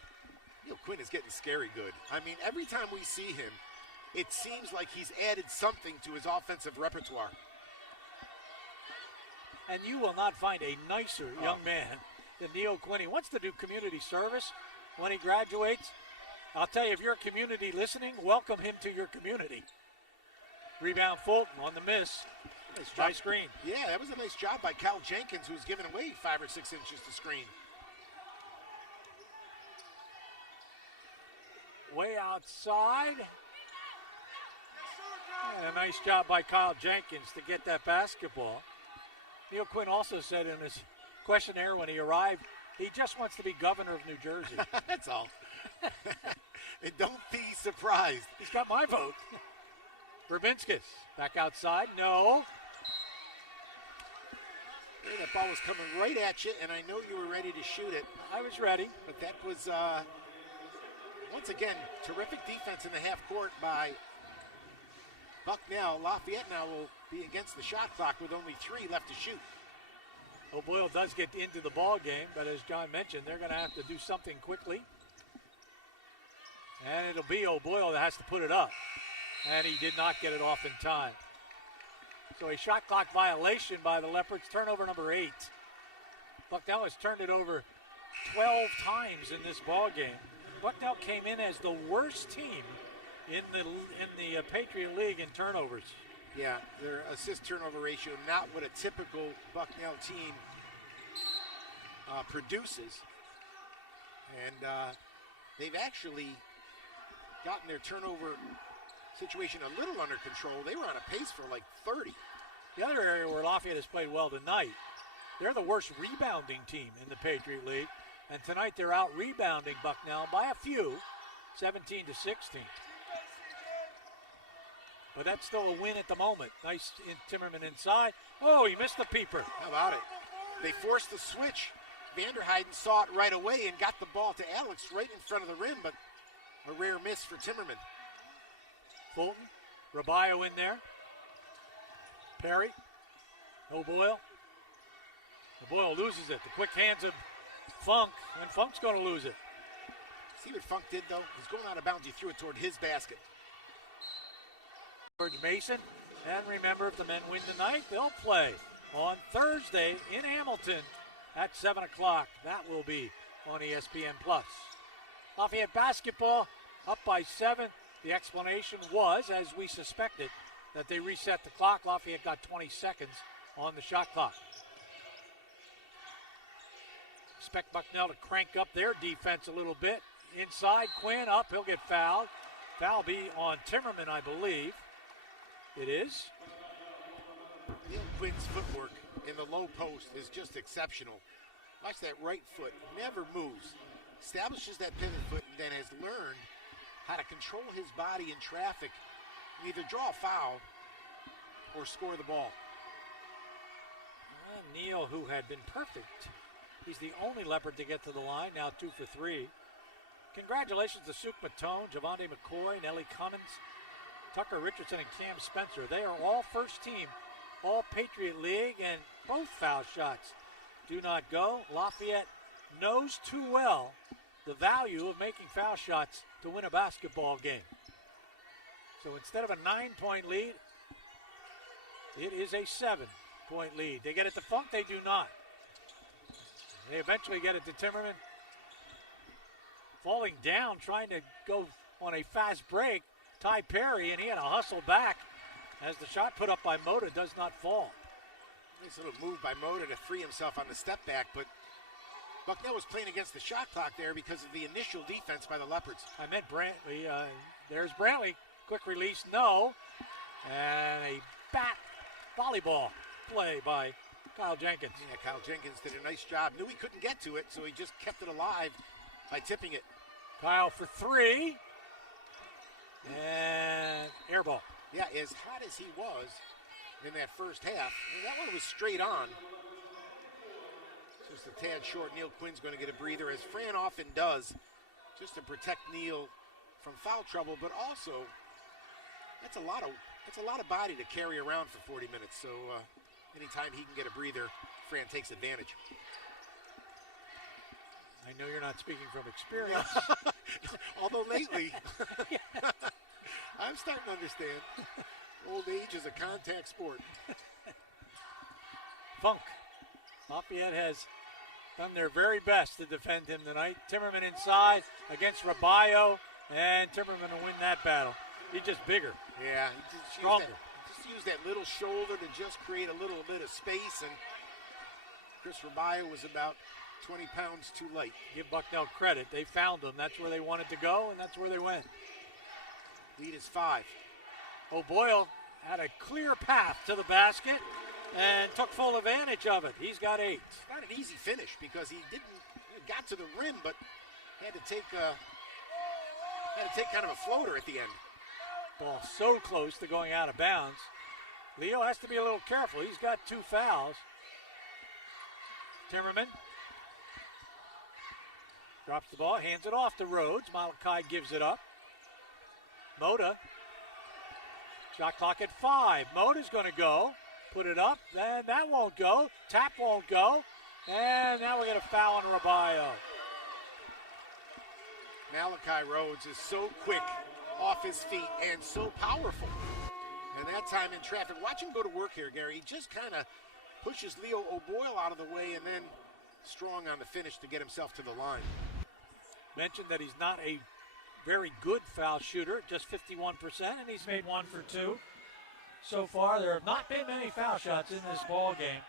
Neal Quinn is getting scary good. I mean, every time we see him, it seems like he's added something to his offensive repertoire. And you will not find a nicer young man than Neal Quinn. He wants to do community service when he graduates. I'll tell you, if you're a community listening, welcome him to your community. Rebound Fulton on the miss. Nice screen. Yeah, that was a nice job by Cal Jenkins, who's given away 5 or 6 inches to screen. Way outside. And a nice job by Kyle Jenkins to get that basketball. Neal Quinn also said in his questionnaire when he arrived, he just wants to be governor of New Jersey. That's all. And don't be surprised. He's got my vote. Verbinskis back outside. No. Hey, that ball was coming right at you, and I know you were ready to shoot it. I was ready. But that was, once again, terrific defense in the half court by Bucknell. Lafayette now will be against the shot clock with only 3 left to shoot. O'Boyle does get into the ball game, but as John mentioned, they're going to have to do something quickly. And it'll be O'Boyle that has to put it up. And he did not get it off in time. So a shot clock violation by the Leopards. Turnover number 8. Bucknell has turned it over 12 times in this ball game. Bucknell came in as the worst team in the Patriot League in turnovers. Yeah, their assist-turnover ratio, not what a typical Bucknell team produces. And they've actually gotten their turnover situation a little under control. They were on a pace for like 30. The other area where Lafayette has played well tonight, they're the worst rebounding team in the Patriot League. And tonight they're out rebounding Bucknell by a few, 17-16. But that's still a win at the moment. Nice Timmerman inside. Oh, he missed the peeper. How about it? They forced the switch Vanderheiden saw it right away and got the ball to Alex right in front of the rim, but a rare miss for Timmerman. Fulton, Rabayo in there. Perry, O'Boyle. O'Boyle loses it. The quick hands of Funk, and Funk's going to lose it. See what Funk did, though? He's going out of bounds. He threw it toward his basket. George Mason. And remember, if the men win tonight, they'll play on Thursday in Hamilton at 7 o'clock. That will be on ESPN+. Lafayette basketball up by 7. The explanation was, as we suspected, that they reset the clock. Lafayette got 20 seconds on the shot clock. Expect Bucknell to crank up their defense a little bit. Inside, Quinn up, he'll get fouled. Foul be on Timmerman, I believe. It is. Neil Quinn's footwork in the low post is just exceptional. Watch that right foot, never moves. Establishes that pivot foot and then has learned how to control his body in traffic and either draw a foul or score the ball. Neil, who had been perfect. He's the only Leopard to get to the line, now 2 for 3. Congratulations to Suk Matone, Javonte McCoy, Nellie Cummins, Tucker Richardson, and Cam Spencer. They are all first team, all Patriot League, and both foul shots do not go. Lafayette knows too well the value of making foul shots to win a basketball game. So instead of a 9-point lead, it is a 7-point lead. They get it to Funk, they do not. They eventually get it to Timmerman. Falling down, trying to go on a fast break, Ty Perry, and he had to hustle back as the shot put up by Moda does not fall. Nice little move by Moda to free himself on the step back, but Bucknell was playing against the shot clock there because of the initial defense by the Leopards. I meant Brantley. There's Brantley. Quick release, no. And a bat volleyball play by Kyle Jenkins. Yeah, Kyle Jenkins did a nice job. Knew he couldn't get to it, so he just kept it alive by tipping it. Kyle for 3. And air ball. Yeah, as hot as he was in that first half, that one was straight on. Just a tad short. Neil Quinn's going to get a breather, as Fran often does, just to protect Neil from foul trouble, but also that's a lot of body to carry around for 40 minutes. So anytime he can get a breather, Fran takes advantage. I know you're not speaking from experience. Although lately, I'm starting to understand. Old age is a contact sport. Funk. Lafayette has done their very best to defend him tonight. Timmerman inside against Rabayo, and Timmerman will win that battle. He's just bigger. Yeah, he just used that little shoulder to just create a little bit of space, and Chris Rabayo was about 20 pounds too light. Give Bucknell credit. They found him. That's where they wanted to go, and that's where they went. Lead is 5. O'Boyle had a clear path to the basket and took full advantage of it. He's got 8. Not an easy finish because he got to the rim, but had to take kind of a floater at the end. Ball so close to going out of bounds. Leo has to be a little careful. He's got 2 fouls. Timmerman drops the ball, hands it off to Rhodes. Malachi gives it up. Moda. Shot clock at 5. Moda's going to go. Put it up. Then that won't go. Tap won't go. And now we get a foul on Rabayo. Malachi Rhodes is so quick off his feet and so powerful. And that time in traffic, watch him go to work here, Gary. He just kind of pushes Leo O'Boyle out of the way and then strong on the finish to get himself to the line. Mentioned that he's not a very good foul shooter, just 51%, and he's made 1 for 2. So far, there have not been many foul shots in this ball game.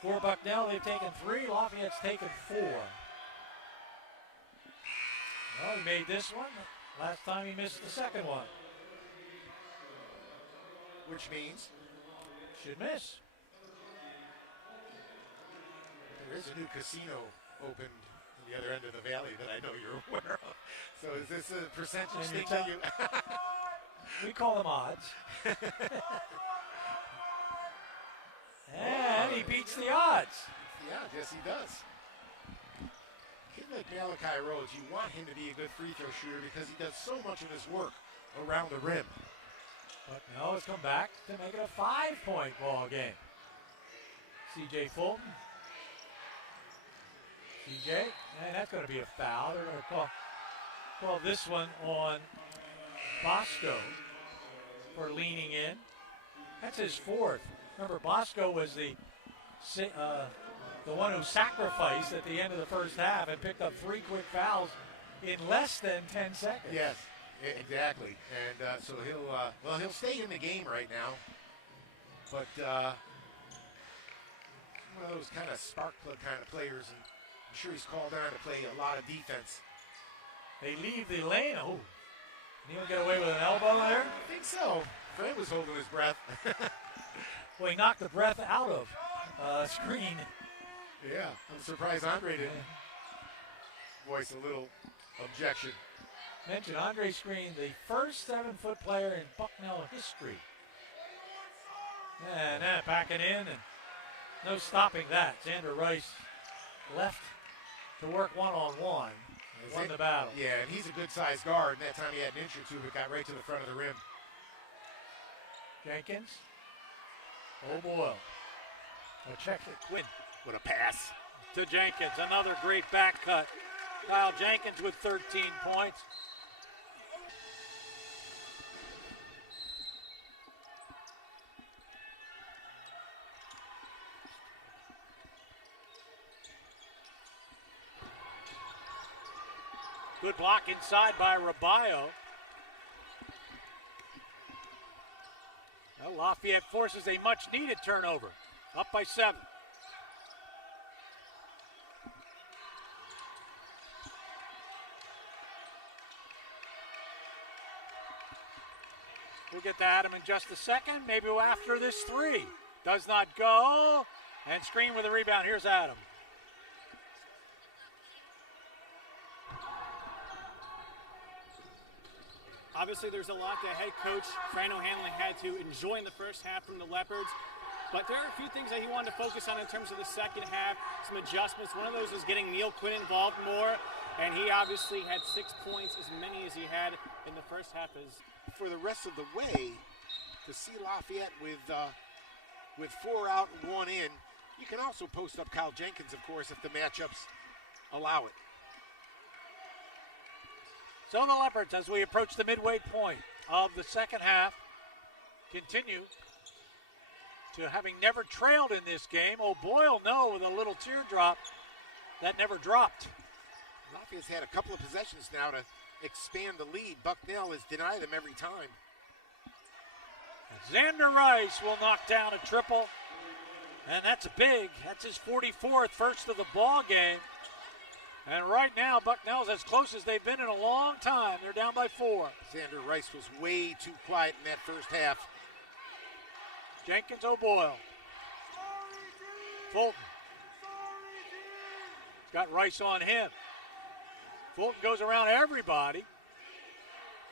For Bucknell, they've taken 3. Lafayette's taken 4. Well, he made this one. Last time he missed the second one. Which means? Should miss. There is a new casino opened on the other end of the valley that I know you're aware of. So is this a percentage thing that you... We call them odds. And he beats the odds. Yeah, yes he does. like Malachi Rhodes, you want him to be a good free throw shooter because he does so much of his work around the rim. Bucknell has come back to make it a 5-point ball game. C.J. Fulton. C.J., and that's going to be a foul. They're going to call this one on Bosco for leaning in. That's his fourth. Remember, Bosco was the one who sacrificed at the end of the first half and picked up 3 quick fouls in less than 10 seconds. Yes, exactly. And so he'll stay in the game right now. But one of those kind of spark plug kind of players, and I'm sure he's called on to play a lot of defense. They leave the lane. Oh, did he get away with an elbow there? I think so. Fred was holding his breath. Well, he knocked the breath out of screen. Yeah, I'm surprised Andre didn't voice a little objection. Mentioned Andre Screen, the first 7-foot player in Bucknell history. And backing in, and no stopping that. Xander Rice left to work one-on-one. Won the battle. Yeah, and he's a good-sized guard. And that time he had an inch or two, but got right to the front of the rim. Jenkins. O'Boyle. A check to Quinn. What a pass. To Jenkins. Another great back cut. Kyle Jenkins with 13 points. Good block inside by Rabayo. Well, Lafayette forces a much-needed turnover. Up by 7. We'll get to Adam in just a second. Maybe after this 3. Does not go. And Screen with a rebound. Here's Adam. Obviously, there's a lot that head coach Fran O'Hanlon had to enjoy in the first half from the Leopards. But there are a few things that he wanted to focus on in terms of the second half, some adjustments. One of those was getting Neil Quinn involved more, and he obviously had 6 points, as many as he had in the first half. For the rest of the way, to see Lafayette with 4 out and 1 in, you can also post up Kyle Jenkins, of course, if the matchups allow it. So the Leopards, as we approach the midway point of the second half, continue to having never trailed in this game. O'Boyle, no, with a little teardrop that never dropped. Lafayette's had a couple of possessions now to expand the lead. Bucknell has denied them every time. Xander Rice will knock down a triple, and that's big. That's his 44th, first of the ball game. And right now, Bucknell's as close as they've been in a long time. They're down by 4. Xander Rice was way too quiet in that first half. Jenkins, O'Boyle. Fulton. He's got Rice on him. Fulton goes around everybody.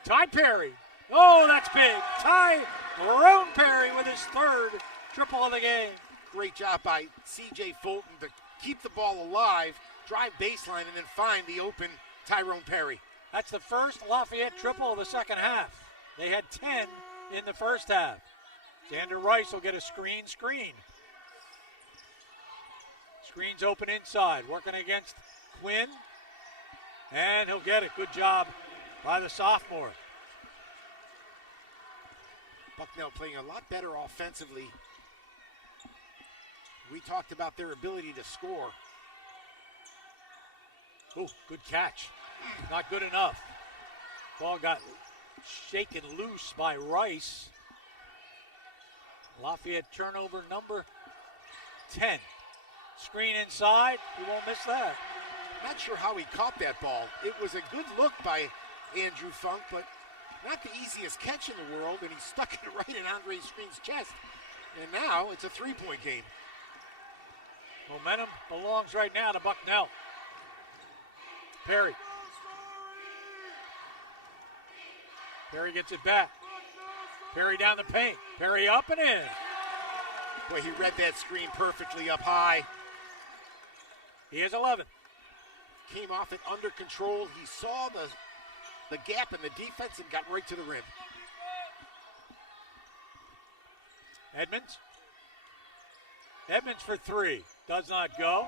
Ty Perry. Oh, that's big. Tyrone Perry with his 3rd triple of the game. Great job by C.J. Fulton to keep the ball alive, drive baseline, and then find the open Tyrone Perry. That's the first Lafayette triple of the second half. They had 10 in the first half. Xander Rice will get a screen. Screen's open inside, working against Quinn. And he'll get it. Good job by the sophomore. Bucknell playing a lot better offensively. We talked about their ability to score. Oh, good catch. Not good enough. Ball got shaken loose by Rice. Lafayette turnover number 10. Screen inside. He won't miss that. Not sure how he caught that ball. It was a good look by Andrew Funk, but not the easiest catch in the world, and he stuck it right in Andre Screen's chest. And now it's a 3-point game. Momentum belongs right now to Bucknell. Perry. Perry gets it back. Perry down the paint. Perry up and in. Boy, he read that screen perfectly up high. He has 11. came off it under control. He saw the gap in the defense and got right to the rim. Edmonds. Edmonds for three. Does not go.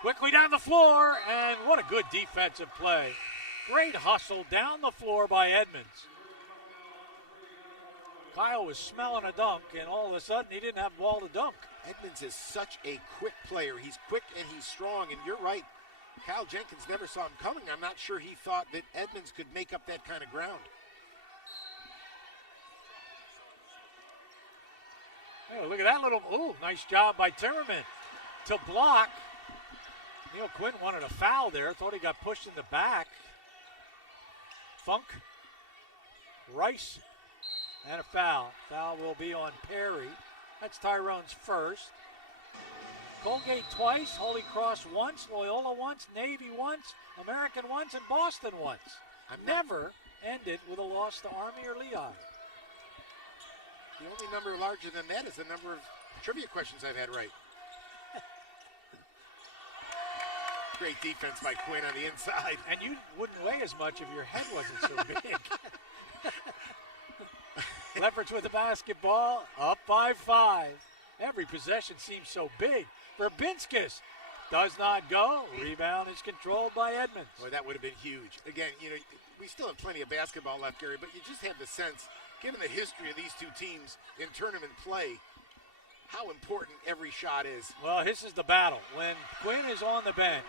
Quickly down the floor, and what a good defensive play. Great hustle down the floor by Edmonds. Kyle was smelling a dunk, and all of a sudden he didn't have the ball to dunk. Edmonds is such a quick player. He's quick and he's strong, and you're right. Kyle Jenkins never saw him coming. I'm not sure he thought that Edmonds could make up that kind of ground. Oh, look at that little, nice job by Timmerman to block. Neil Quinn wanted a foul there. Thought he got pushed in the back. Funk, Rice, and a foul. Foul will be on Perry. That's Tyrone's first. Colgate twice, Holy Cross once, Loyola once, Navy once, American once, and Boston once. Never ended with a loss to Army or Lehigh. The only number larger than that is the number of trivia questions I've had right. Great defense by Quinn on the inside. And you wouldn't weigh as much if your head wasn't so big. Leopards with the basketball, up by 5. Every possession seems so big. Verbinskis does not go. Rebound is controlled by Edmonds. Boy, that would have been huge. Again, we still have plenty of basketball left, Gary, but you just have the sense, given the history of these two teams in tournament play, how important every shot is. Well, this is the battle. When Quinn is on the bench,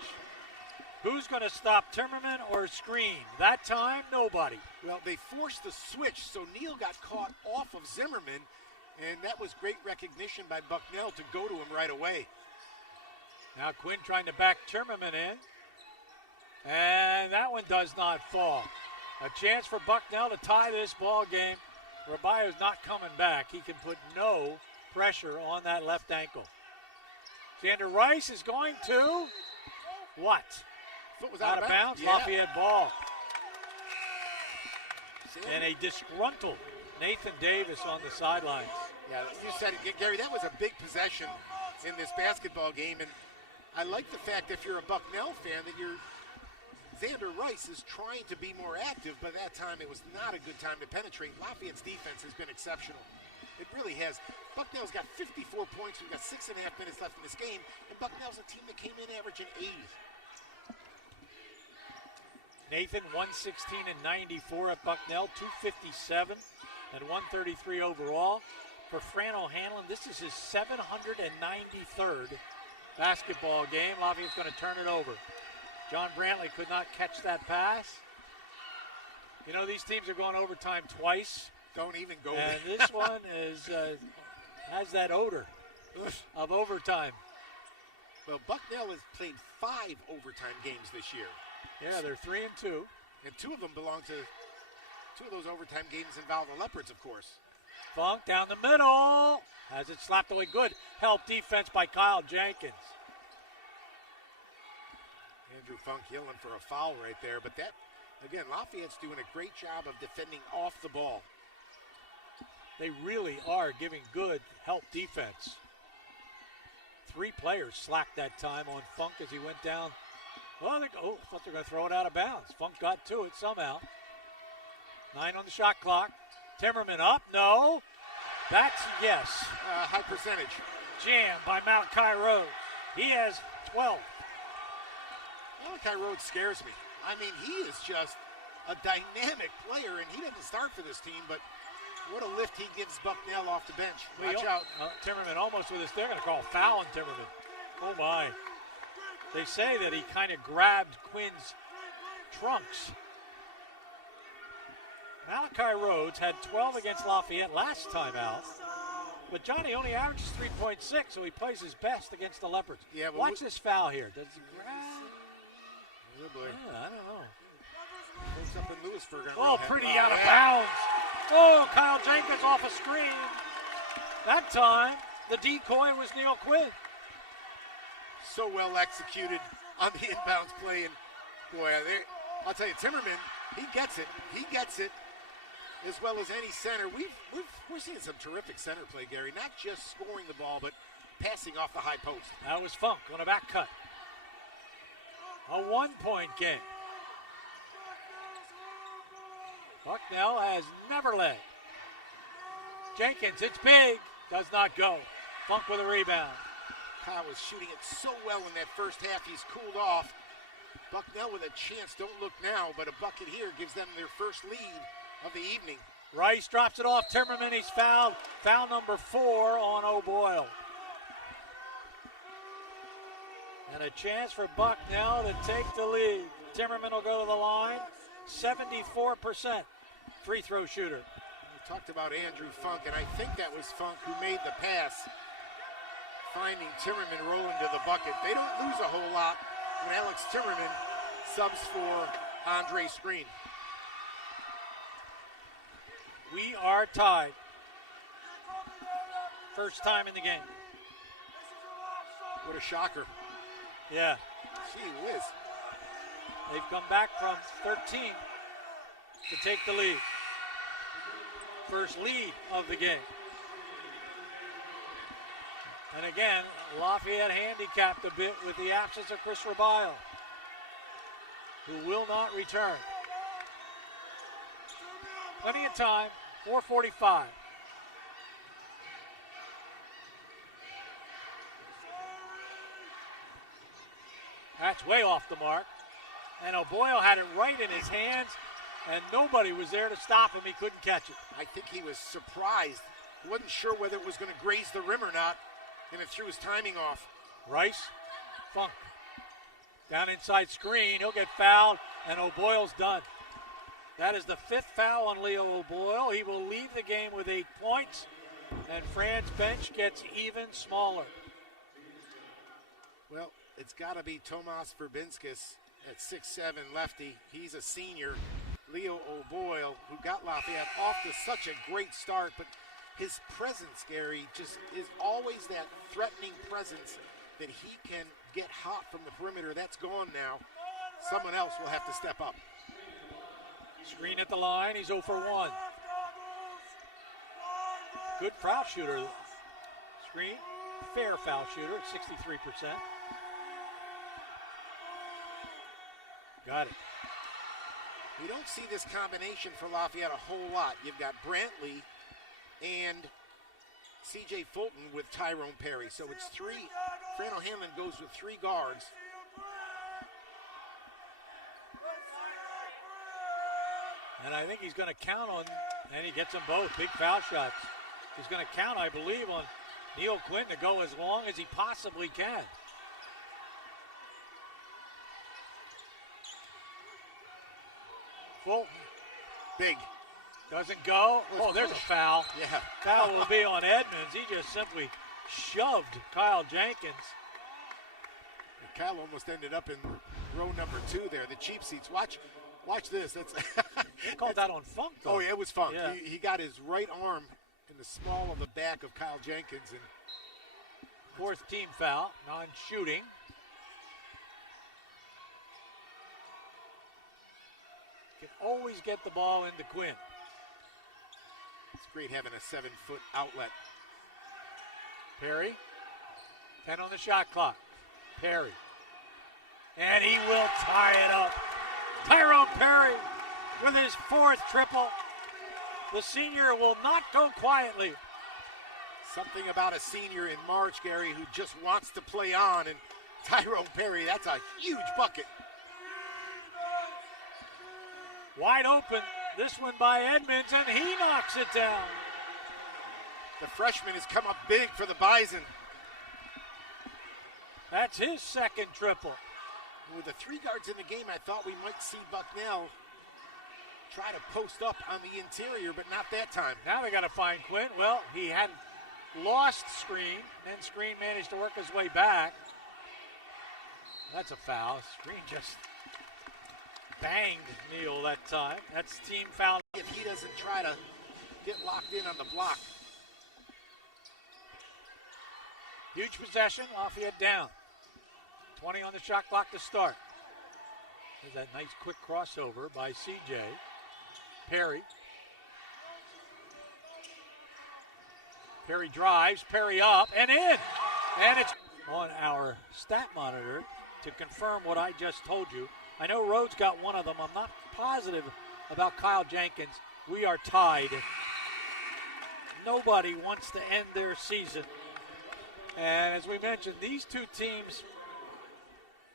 who's going to stop Timmerman or screen? That time, nobody. Well, they forced the switch, so Neal got caught off of Zimmerman, and that was great recognition by Bucknell to go to him right away. Now Quinn trying to back Timmerman in, and that one does not fall. A chance for Bucknell to tie this ball game. Rabayo's not coming back. He can put no pressure on that left ankle. Xander Rice is going to what? Foot was out of bounds. Yeah. Lafayette ball. And a disgruntled Nathan Davis on the sidelines. Yeah, you said it, Gary. That was a big possession in this basketball game, and I like the fact if you're a Bucknell fan that Xander Rice is trying to be more active, but that time it was not a good time to penetrate. Lafayette's defense has been exceptional. It really has. Bucknell's got 54 points. We've got 6.5 minutes left in this game, and Bucknell's a team that came in averaging 80. Nathan, 116 and 94 at Bucknell, 257 and 133 overall. For Fran O'Hanlon, this is his 793rd basketball game. Lafayette's going to turn it over. John Brantley could not catch that pass. These teams are going overtime twice. Don't even go and there. This one has that odor of overtime. Well, Bucknell has played 5 overtime games this year. Yeah, they're 3-2. And 2 of them belong to 2 of those overtime games involve the Leopards, of course. Funk down the middle. Has it slapped away. Good help defense by Kyle Jenkins. Andrew Funk yelling for a foul right there. But that, again, Lafayette's doing a great job of defending off the ball. They really are giving good help defense. 3 players slacked that time on Funk as he went down. Well, I thought they were going to throw it out of bounds. Funk got to it somehow. 9 on the shot clock. Timmerman up. No. That's yes. High percentage. Jam by Malachi Rhodes. He has 12. Malachi Rhodes scares me. I mean, he is just a dynamic player, and he didn't start for this team, but what a lift he gives Bucknell off the bench. Watch out. Timmerman almost with this. They're going to call a foul on Timmerman. Oh, my. They say that he kind of grabbed Quinn's trunks. Malachi Rhodes had 12 against Lafayette last time out, but Johnny only averages 3.6, so he plays his best against the Leopards. Yeah, watch this foul here. Does he grab? Oh, boy. I don't know. Picks up in Lewisburg. Pretty out of bounds. Oh, Kyle Jenkins off a screen. That time, the decoy was Neil Quinn. So well executed on the inbounds play, and boy, I'll tell you, Timmerman, he gets it. He gets it as well as any center. We're seeing some terrific center play, Gary. Not just scoring the ball, but passing off the high post. That was Funk on a back cut. A 1-point game. Bucknell has never led. Jenkins, it's big. Does not go. Funk with a rebound. Kyle was shooting it so well in that first half. He's cooled off. Bucknell with a chance. Don't look now, but a bucket here gives them their first lead of the evening. Rice drops it off. Timmerman, he's fouled. Foul number 4 on O'Boyle. And a chance for Bucknell to take the lead. Timmerman will go to the line. 74% free throw shooter. We talked about Andrew Funk, and I think that was Funk who made the pass, finding Timmerman rolling to the bucket. They don't lose a whole lot when Alex Timmerman subs for Andre Screen. We are tied. First time in the game. What a shocker. Yeah. Gee whiz. They've come back from 13 to take the lead. First lead of the game. And again, Lafayette handicapped a bit with the absence of Chris Rabile, who will not return. Plenty of time, 4:45. That's way off the mark. And O'Boyle had it right in his hands, and nobody was there to stop him. He couldn't catch it. I think he was surprised. He wasn't sure whether it was going to graze the rim or not, and it threw his timing off. Rice, Funk. Down inside screen, he'll get fouled, and O'Boyle's done. That is the 5th foul on Leo O'Boyle. He will leave the game with 8 points, and Fran's bench gets even smaller. Well, it's got to be Tomas Verbinskis at 6'7", lefty. He's a senior. Leo O'Boyle, who got Lafayette off to such a great start, but his presence, Gary, just is always that threatening presence that he can get hot from the perimeter. That's gone now. Someone else will have to step up. Screen at the line, he's 0 for 1. Good foul shooter. Screen, fair foul shooter at 63%. Got it. We don't see this combination for Lafayette a whole lot. You've got Brantley and C.J. Fulton with Tyrone Perry. So it's 3. Fran O'Hanlon goes with 3 guards. And I think he's going to count on, and he gets them both, big foul shots. He's going to count, I believe, on Neil Quinn to go as long as he possibly can. Fulton. Big. Doesn't go. Oh, there's a foul. Yeah. Foul will be on Edmonds. He just simply shoved Kyle Jenkins. Kyle almost ended up in row number 2 there, the cheap seats. Watch this. That's they called that on Funk, though. Oh, yeah, it was Funk. Yeah. He got his right arm in the small of the back of Kyle Jenkins. And 4th team foul, non-shooting. Can always get the ball into Quinn. It's great having a 7-foot outlet. Perry, 10 on the shot clock. Perry. And he will tie it up. Tyrone Perry with his 4th triple. The senior will not go quietly. Something about a senior in March, Gary, who just wants to play on. And Tyrone Perry, that's a huge bucket. Wide open. This one by Edmonds, and he knocks it down. The freshman has come up big for the Bison. That's his 2nd triple. With the 3 guards in the game, I thought we might see Bucknell try to post up on the interior, but not that time. Now they got to find Quinn. Well, he had lost Screen, then Screen managed to work his way back. That's a foul. Screen just banged Neal that time. That's team foul. If he doesn't try to get locked in on the block. Huge possession, Lafayette down. 20 on the shot clock to start. There's that nice quick crossover by C.J. Perry. Perry drives, Perry up and in. And it's on our stat monitor. to confirm what I just told you. I know Rhodes got one of them. I'm not positive about Kyle Jenkins. We are tied. Nobody wants to end their season. And as we mentioned, these two teams,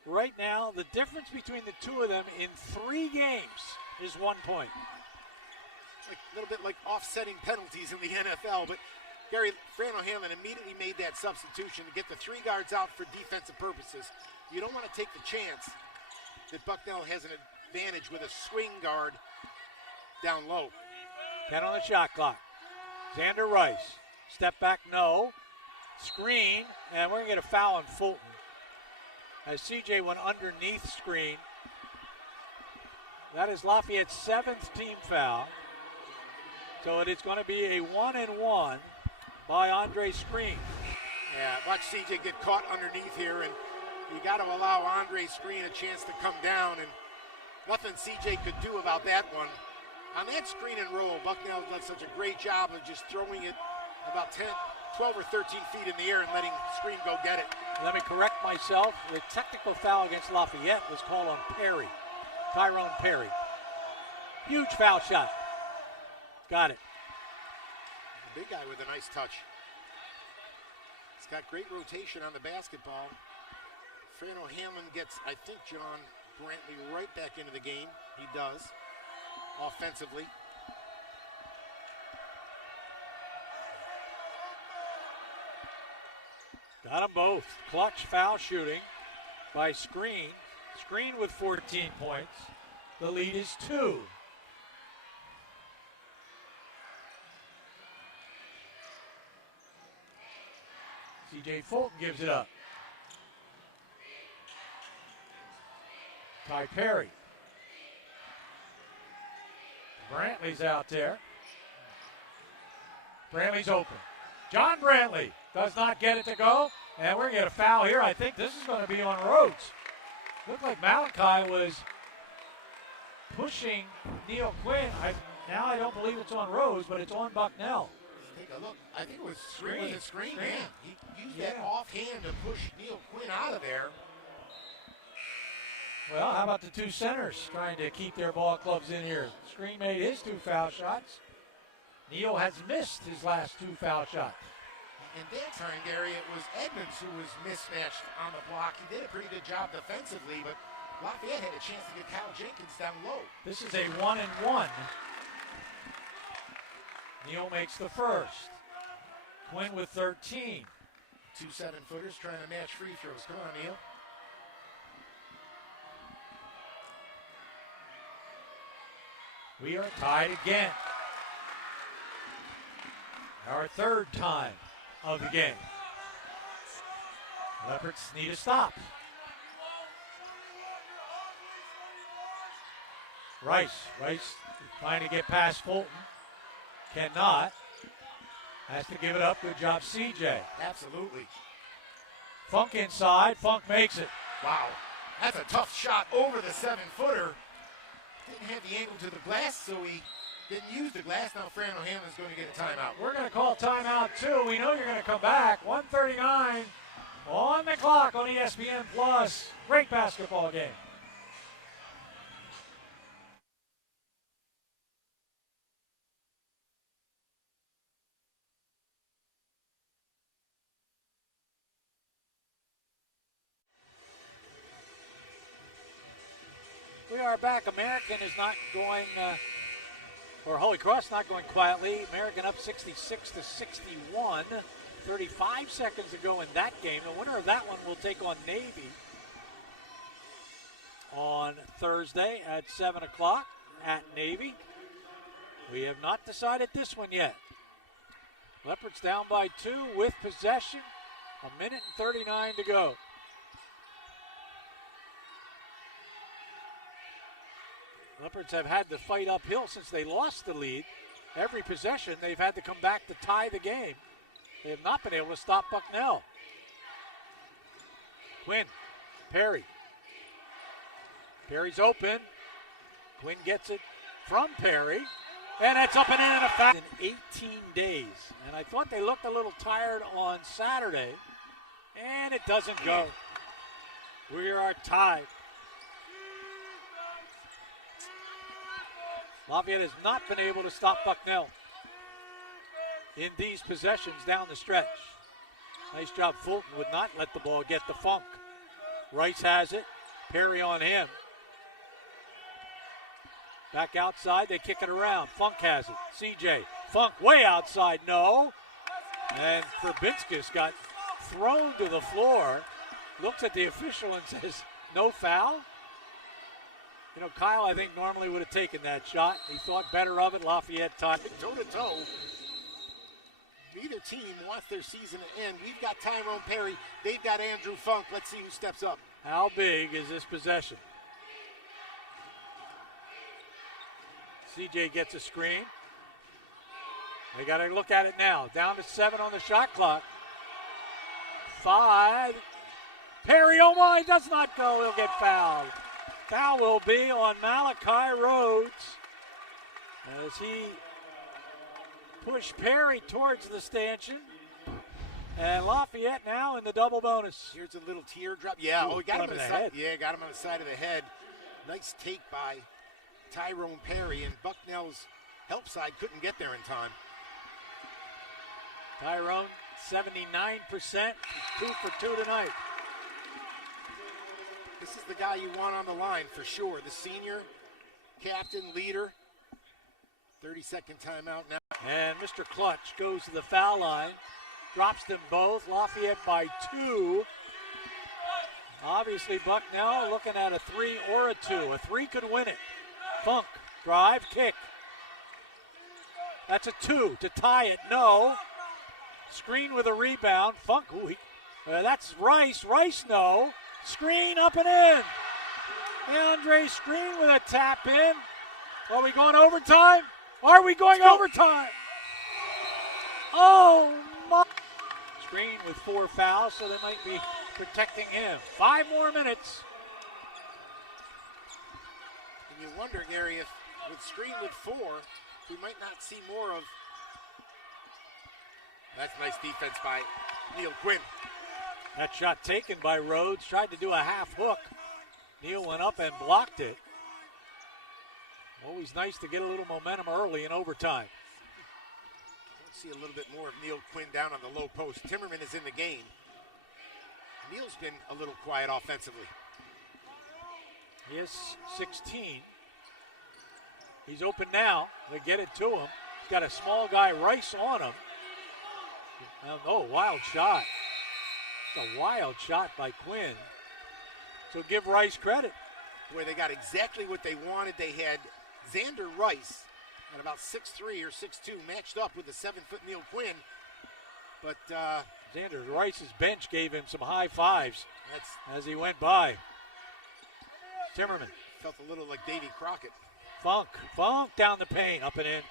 right now, the difference between the two of them in 3 games is 1 point. Like, a little bit like offsetting penalties in the NFL, but Gary, Fran O'Hanlon immediately made that substitution to get the 3 guards out for defensive purposes. You don't want to take the chance that Bucknell has an advantage with a swing guard down low. 10 on the shot clock. Xander Rice. Step back, no. Screen, and we're going to get a foul on Fulton. As CJ went underneath screen. That is Lafayette's 7th team foul. So it is going to be a 1-and-1 by Andre Screen. Yeah, watch CJ get caught underneath here, and you got to allow Andre Screen a chance to come down, and nothing CJ could do about that one. On that screen and roll, Bucknell does such a great job of just throwing it about 12 or 13 feet in the air and letting Screen go get it. Let me correct myself. The technical foul against Lafayette was called on Perry, Tyrone Perry. Huge foul shot. Got it. The big guy with a nice touch. He's got great rotation on the basketball. Fran O'Hanlon gets, I think, John Brantley right back into the game. He does. Offensively. Got them both. Clutch foul shooting by Screen. Screen with 14 points. The lead is 2. CJ Fulton gives it up. Ty Perry. Brantley's out there. Brantley's open. John Brantley does not get it to go, and we're going to get a foul here. I think this is going to be on Rhodes. Looked like Malachi was pushing Neil Quinn. Now I don't believe it's on Rhodes, but it's on Bucknell. Take a look. I think it was Screen. Yeah. He used that offhand to push Neil Quinn out of there. Well, how about the 2 centers trying to keep their ball clubs in here? Screen made his 2 foul shots. Neil has missed his last 2 foul shots. And that time, Gary, it was Edmonds who was mismatched on the block. He did a pretty good job defensively, but Lafayette had a chance to get Kyle Jenkins down low. This is a 1-and-1. Neil makes the first. Quinn with 13. 2 7-footers trying to match free throws. Come on, Neil. We are tied again. Our 3rd time of the game. Leopards need a stop. Rice trying to get past Fulton. Cannot. Has to give it up. Good job, CJ. Absolutely. Funk inside. Funk makes it. Wow. That's a tough shot over the 7-footer. Didn't have the angle to the glass, so he didn't use the glass. Now Fran O'Hanlon's going to get a timeout. We're going to call timeout, too. We know you're going to come back. 1:39 on the clock on ESPN+. Great basketball game. We are back. American is not going, or Holy Cross not going quietly. American up 66-61. 35 seconds to go in that game. The winner of that one will take on Navy on Thursday at 7 o'clock at Navy. We have not decided this one yet. Leopards down by 2 with possession. 1:39 to go. Leopards have had to fight uphill since they lost the lead. Every possession, they've had to come back to tie the game. They have not been able to stop Bucknell. Quinn, Perry. Perry's open. Quinn gets it from Perry. And it's up and in a foul. In 18 days. And I thought they looked a little tired on Saturday. And it doesn't go. We are tied. Lafayette has not been able to stop Bucknell in these possessions down the stretch. Nice job. Fulton would not let the ball get the Funk. Rice has it. Perry on him. Back outside. They kick it around. Funk has it. CJ. Funk way outside. No. And Krabinskis got thrown to the floor. Looks at the official and says, no foul. You know, Kyle, I think, normally would have taken that shot. He thought better of it. Lafayette tied toe-to-toe. Neither team wants their season to end. We've got Tyrone Perry. They've got Andrew Funk. Let's see who steps up. How big is this possession? CJ gets a screen. They got to look at it now. Down to 7 on the shot clock. 5. Perry, oh my, does not go. He'll get fouled. Foul will be on Malachi Rhodes as he pushed Perry towards the stanchion. And Lafayette now in the double bonus. Here's a little teardrop. Yeah, he got him on the side. Yeah, got him on the side of the head. Nice take by Tyrone Perry, and Bucknell's help side couldn't get there in time. Tyrone, 79%, 2 for 2 tonight. This is the guy you want on the line for sure. The senior, captain, leader. 30-second timeout now. And Mr. Clutch goes to the foul line. Drops them both. Lafayette by 2. Obviously, Bucknell looking at a 3 or a 2. A 3 could win it. Funk, drive, kick. That's a 2 to tie it. No. Screen with a rebound. Funk, that's Rice. Rice, no. Screen up and in. DeAndre Screen with a tap in. Are we going overtime? Are we going overtime? Oh, my. Screen with 4 fouls, so they might be protecting him. 5 more minutes. And you wonder, Gary, if with Screen with 4, we might not see more of. That's nice defense by Neil Quinn. That shot taken by Rhodes. Tried to do a half hook. Neil went up and blocked it. Always nice to get a little momentum early in overtime. Let's see a little bit more of Neil Quinn down on the low post. Timmerman is in the game. Neil's been a little quiet offensively. He is 16. He's open now. They get it to him. He's got a small guy, Rice, on him. Oh, wild shot. It's a wild shot by Quinn. So give Rice credit. Boy, they got exactly what they wanted. They had Xander Rice at about 6'3" or 6'2", matched up with the 7-foot Neil Quinn. But Xander Rice's bench gave him some high fives as he went by. Timmerman. Felt a little like Davy Crockett. Funk down the paint, up and in.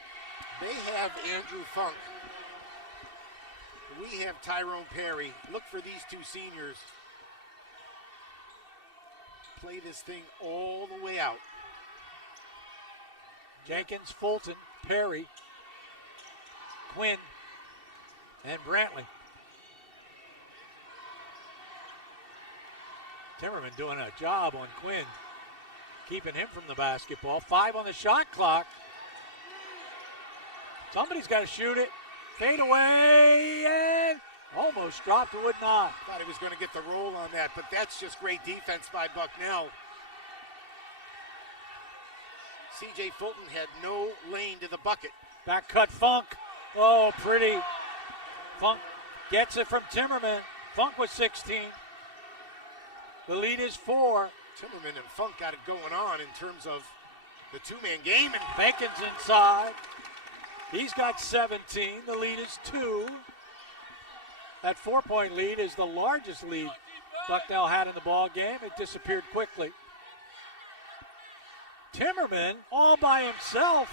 They have Andrew Funk. We have Tyrone Perry. Look for these two seniors. Play this thing all the way out. Jenkins, Fulton, Perry, Quinn, and Brantley. Timmerman doing a job on Quinn, keeping him from the basketball. 5 on the shot clock. Somebody's got to shoot it. Fade away, and almost dropped, it would not. Thought he was going to get the roll on that, but that's just great defense by Bucknell. C.J. Fulton had no lane to the bucket. Back cut Funk. Oh, pretty. Funk gets it from Timmerman. Funk was 16. The lead is 4. Timmerman and Funk got it going on in terms of the two-man game. And Bacon's inside. He's got 17. The lead is 2. That 4-point lead is the largest lead Bucknell had in the ball game. It disappeared quickly. Timmerman all by himself.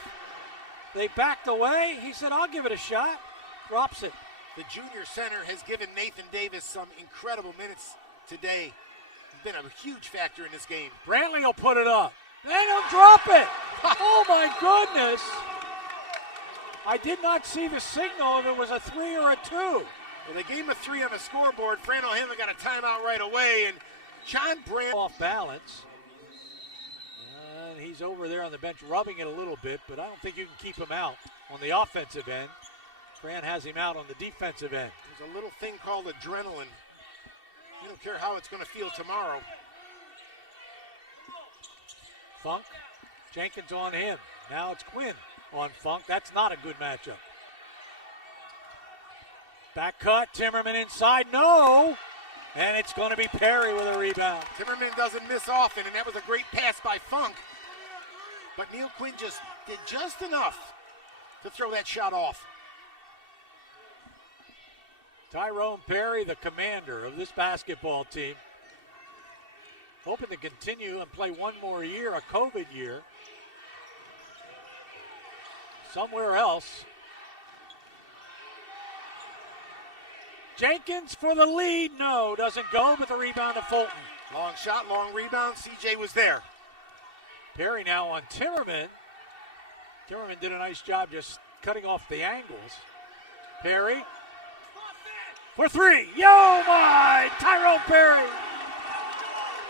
They backed away. He said, I'll give it a shot. Drops it. The junior center has given Nathan Davis some incredible minutes today. He's been a huge factor in this game. Brantley will put it up. And he'll drop it. Oh, my goodness. I did not see the signal if it was a 3 or a 2. Well, they gave him a 3 on the scoreboard. Fran O'Hanlon got a timeout right away, and John Brand off balance. And he's over there on the bench rubbing it a little bit, but I don't think you can keep him out on the offensive end. Brand has him out on the defensive end. There's a little thing called adrenaline. You don't care how it's going to feel tomorrow. Funk, Jenkins on him. Now it's Quinn on Funk. That's not a good matchup. Back cut, Timmerman inside, no! And it's going to be Perry with a rebound. Timmerman doesn't miss often, and that was a great pass by Funk. But Neil Quinn just did just enough to throw that shot off. Tyrone Perry, the commander of this basketball team, hoping to continue and play one more year, a COVID year, somewhere else. Jenkins for the lead. No, doesn't go, but the rebound to Fulton. Long shot, long rebound. CJ was there. Perry now on Timmerman. Timmerman did a nice job just cutting off the angles. Perry for three. Yo, my! Tyrone Perry.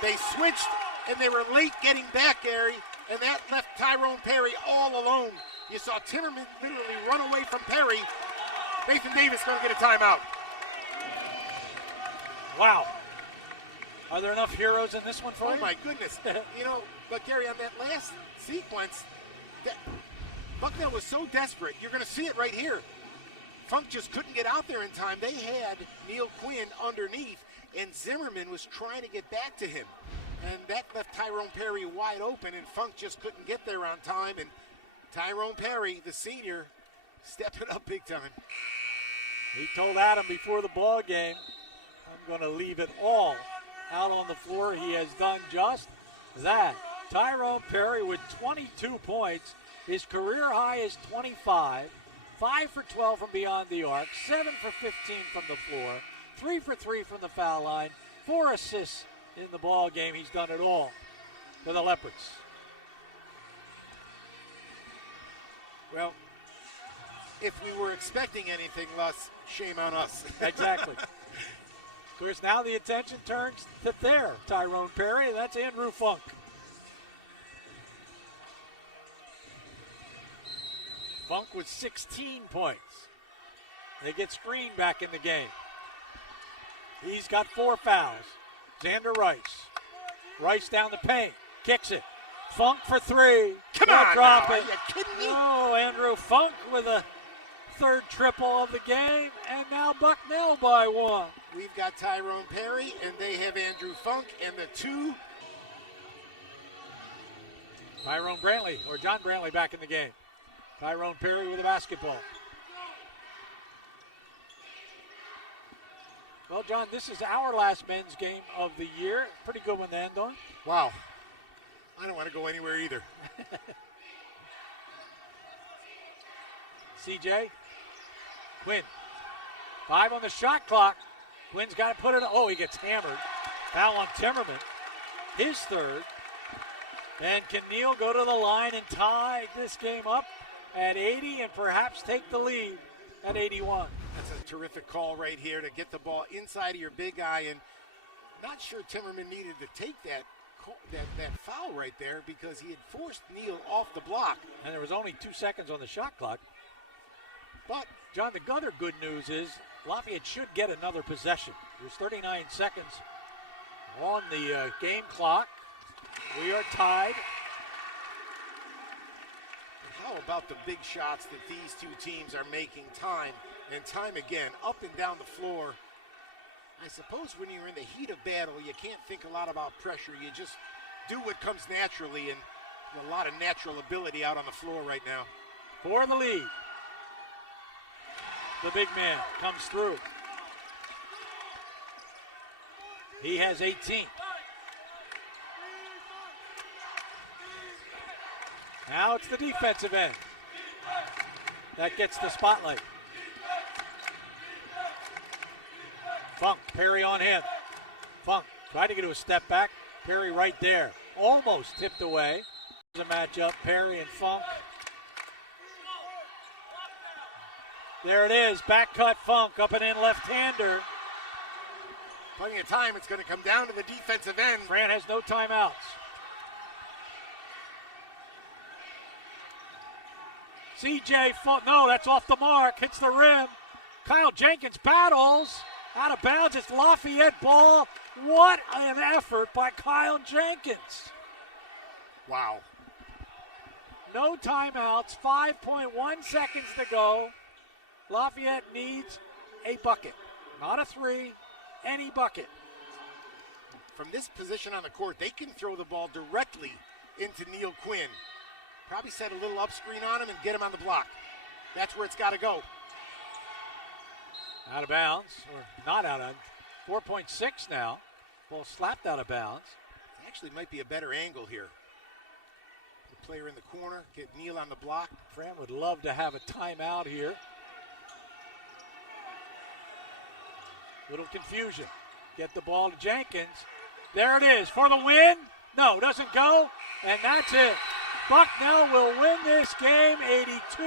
They switched, and they were late getting back, Gary, and that left Tyrone Perry all alone. You saw Timmerman literally run away from Perry. Nathan Davis going to get a timeout. Wow. Are there enough heroes in this one for you? Oh, my goodness. You know, but Gary, on that last sequence, Bucknell was so desperate. You're going to see it right here. Funk just couldn't get out there in time. They had Neil Quinn underneath, and Zimmerman was trying to get back to him. And that left Tyrone Perry wide open, and Funk just couldn't get there on time. And Tyrone Perry, the senior, stepping up big time. He told Adam before the ball game, I'm going to leave it all out on the floor. He has done just that. Tyrone Perry with 22 points. His career high is 25. 5 for 12 from beyond the arc. 7 for 15 from the floor. 3 for 3 from the foul line. 4 assists in the ball game. He's done it all for the Leopards. Well, if we were expecting anything less, shame on us. Exactly. Of course, now the attention turns to their Tyrone Perry, and that's Andrew Funk. Funk with 16 points. They get screened back in the game. He's got 4 fouls. Xander Rice. Rice down the paint. Kicks it. Funk for 3. Come on, drop now. it. Are you kidding me? Oh, Andrew Funk with a third triple of the game, and now Bucknell by 1. We've got Tyrone Perry, and they have Andrew Funk, and the 2. Tyrone Brantley, or John Brantley back in the game. Tyrone Perry with the basketball. Well, John, this is our last men's game of the year. Pretty good one to end on. Wow. I don't want to go anywhere either. CJ. Quinn. 5 on the shot clock. Quinn's got to put it. Oh, he gets hammered. Foul on Timmerman. His third. And can Neal go to the line and tie this game up at 80 and perhaps take the lead at 81? That's a terrific call right here to get the ball inside of your big guy. And not sure Timmerman needed to take that foul right there because he had forced Neal off the block. And there was only 2 seconds on the shot clock. But, John, the other good news is Lafayette should get another possession. There's 39 seconds on the game clock. We are tied. How about the big shots that these two teams are making time and time again, up and down the floor? I suppose when you're in the heat of battle, you can't think a lot about pressure. You just do what comes naturally, and a lot of natural ability out on the floor right now. For the lead. The big man comes through. He has 18. Now it's the defensive end that gets the spotlight. Funk, Perry on him. Funk tried to get to a step back. Perry right there. Almost tipped away. There's a matchup, Perry and Funk. There it is, back cut Funk, up and in left-hander. Plenty of time. It's going to come down to the defensive end. Fran has no timeouts. CJ, no, that's off the mark. Hits the rim. Kyle Jenkins battles. Out of bounds. It's Lafayette ball. What an effort by Kyle Jenkins. Wow. No timeouts. 5.1 seconds to go. Lafayette needs a bucket. Not a three. Any bucket. From this position on the court, they can throw the ball directly into Neil Quinn. Probably set a little up screen on him and get him on the block. That's where it's got to go. Out of bounds, or not out of 4.6 now. Ball slapped out of bounds. Actually might be a better angle here. The player in the corner, get Neil on the block. Fran would love to have a timeout here. Little confusion. Get the ball to Jenkins. There it is for the win. No, doesn't go. And that's it. Bucknell will win this game 82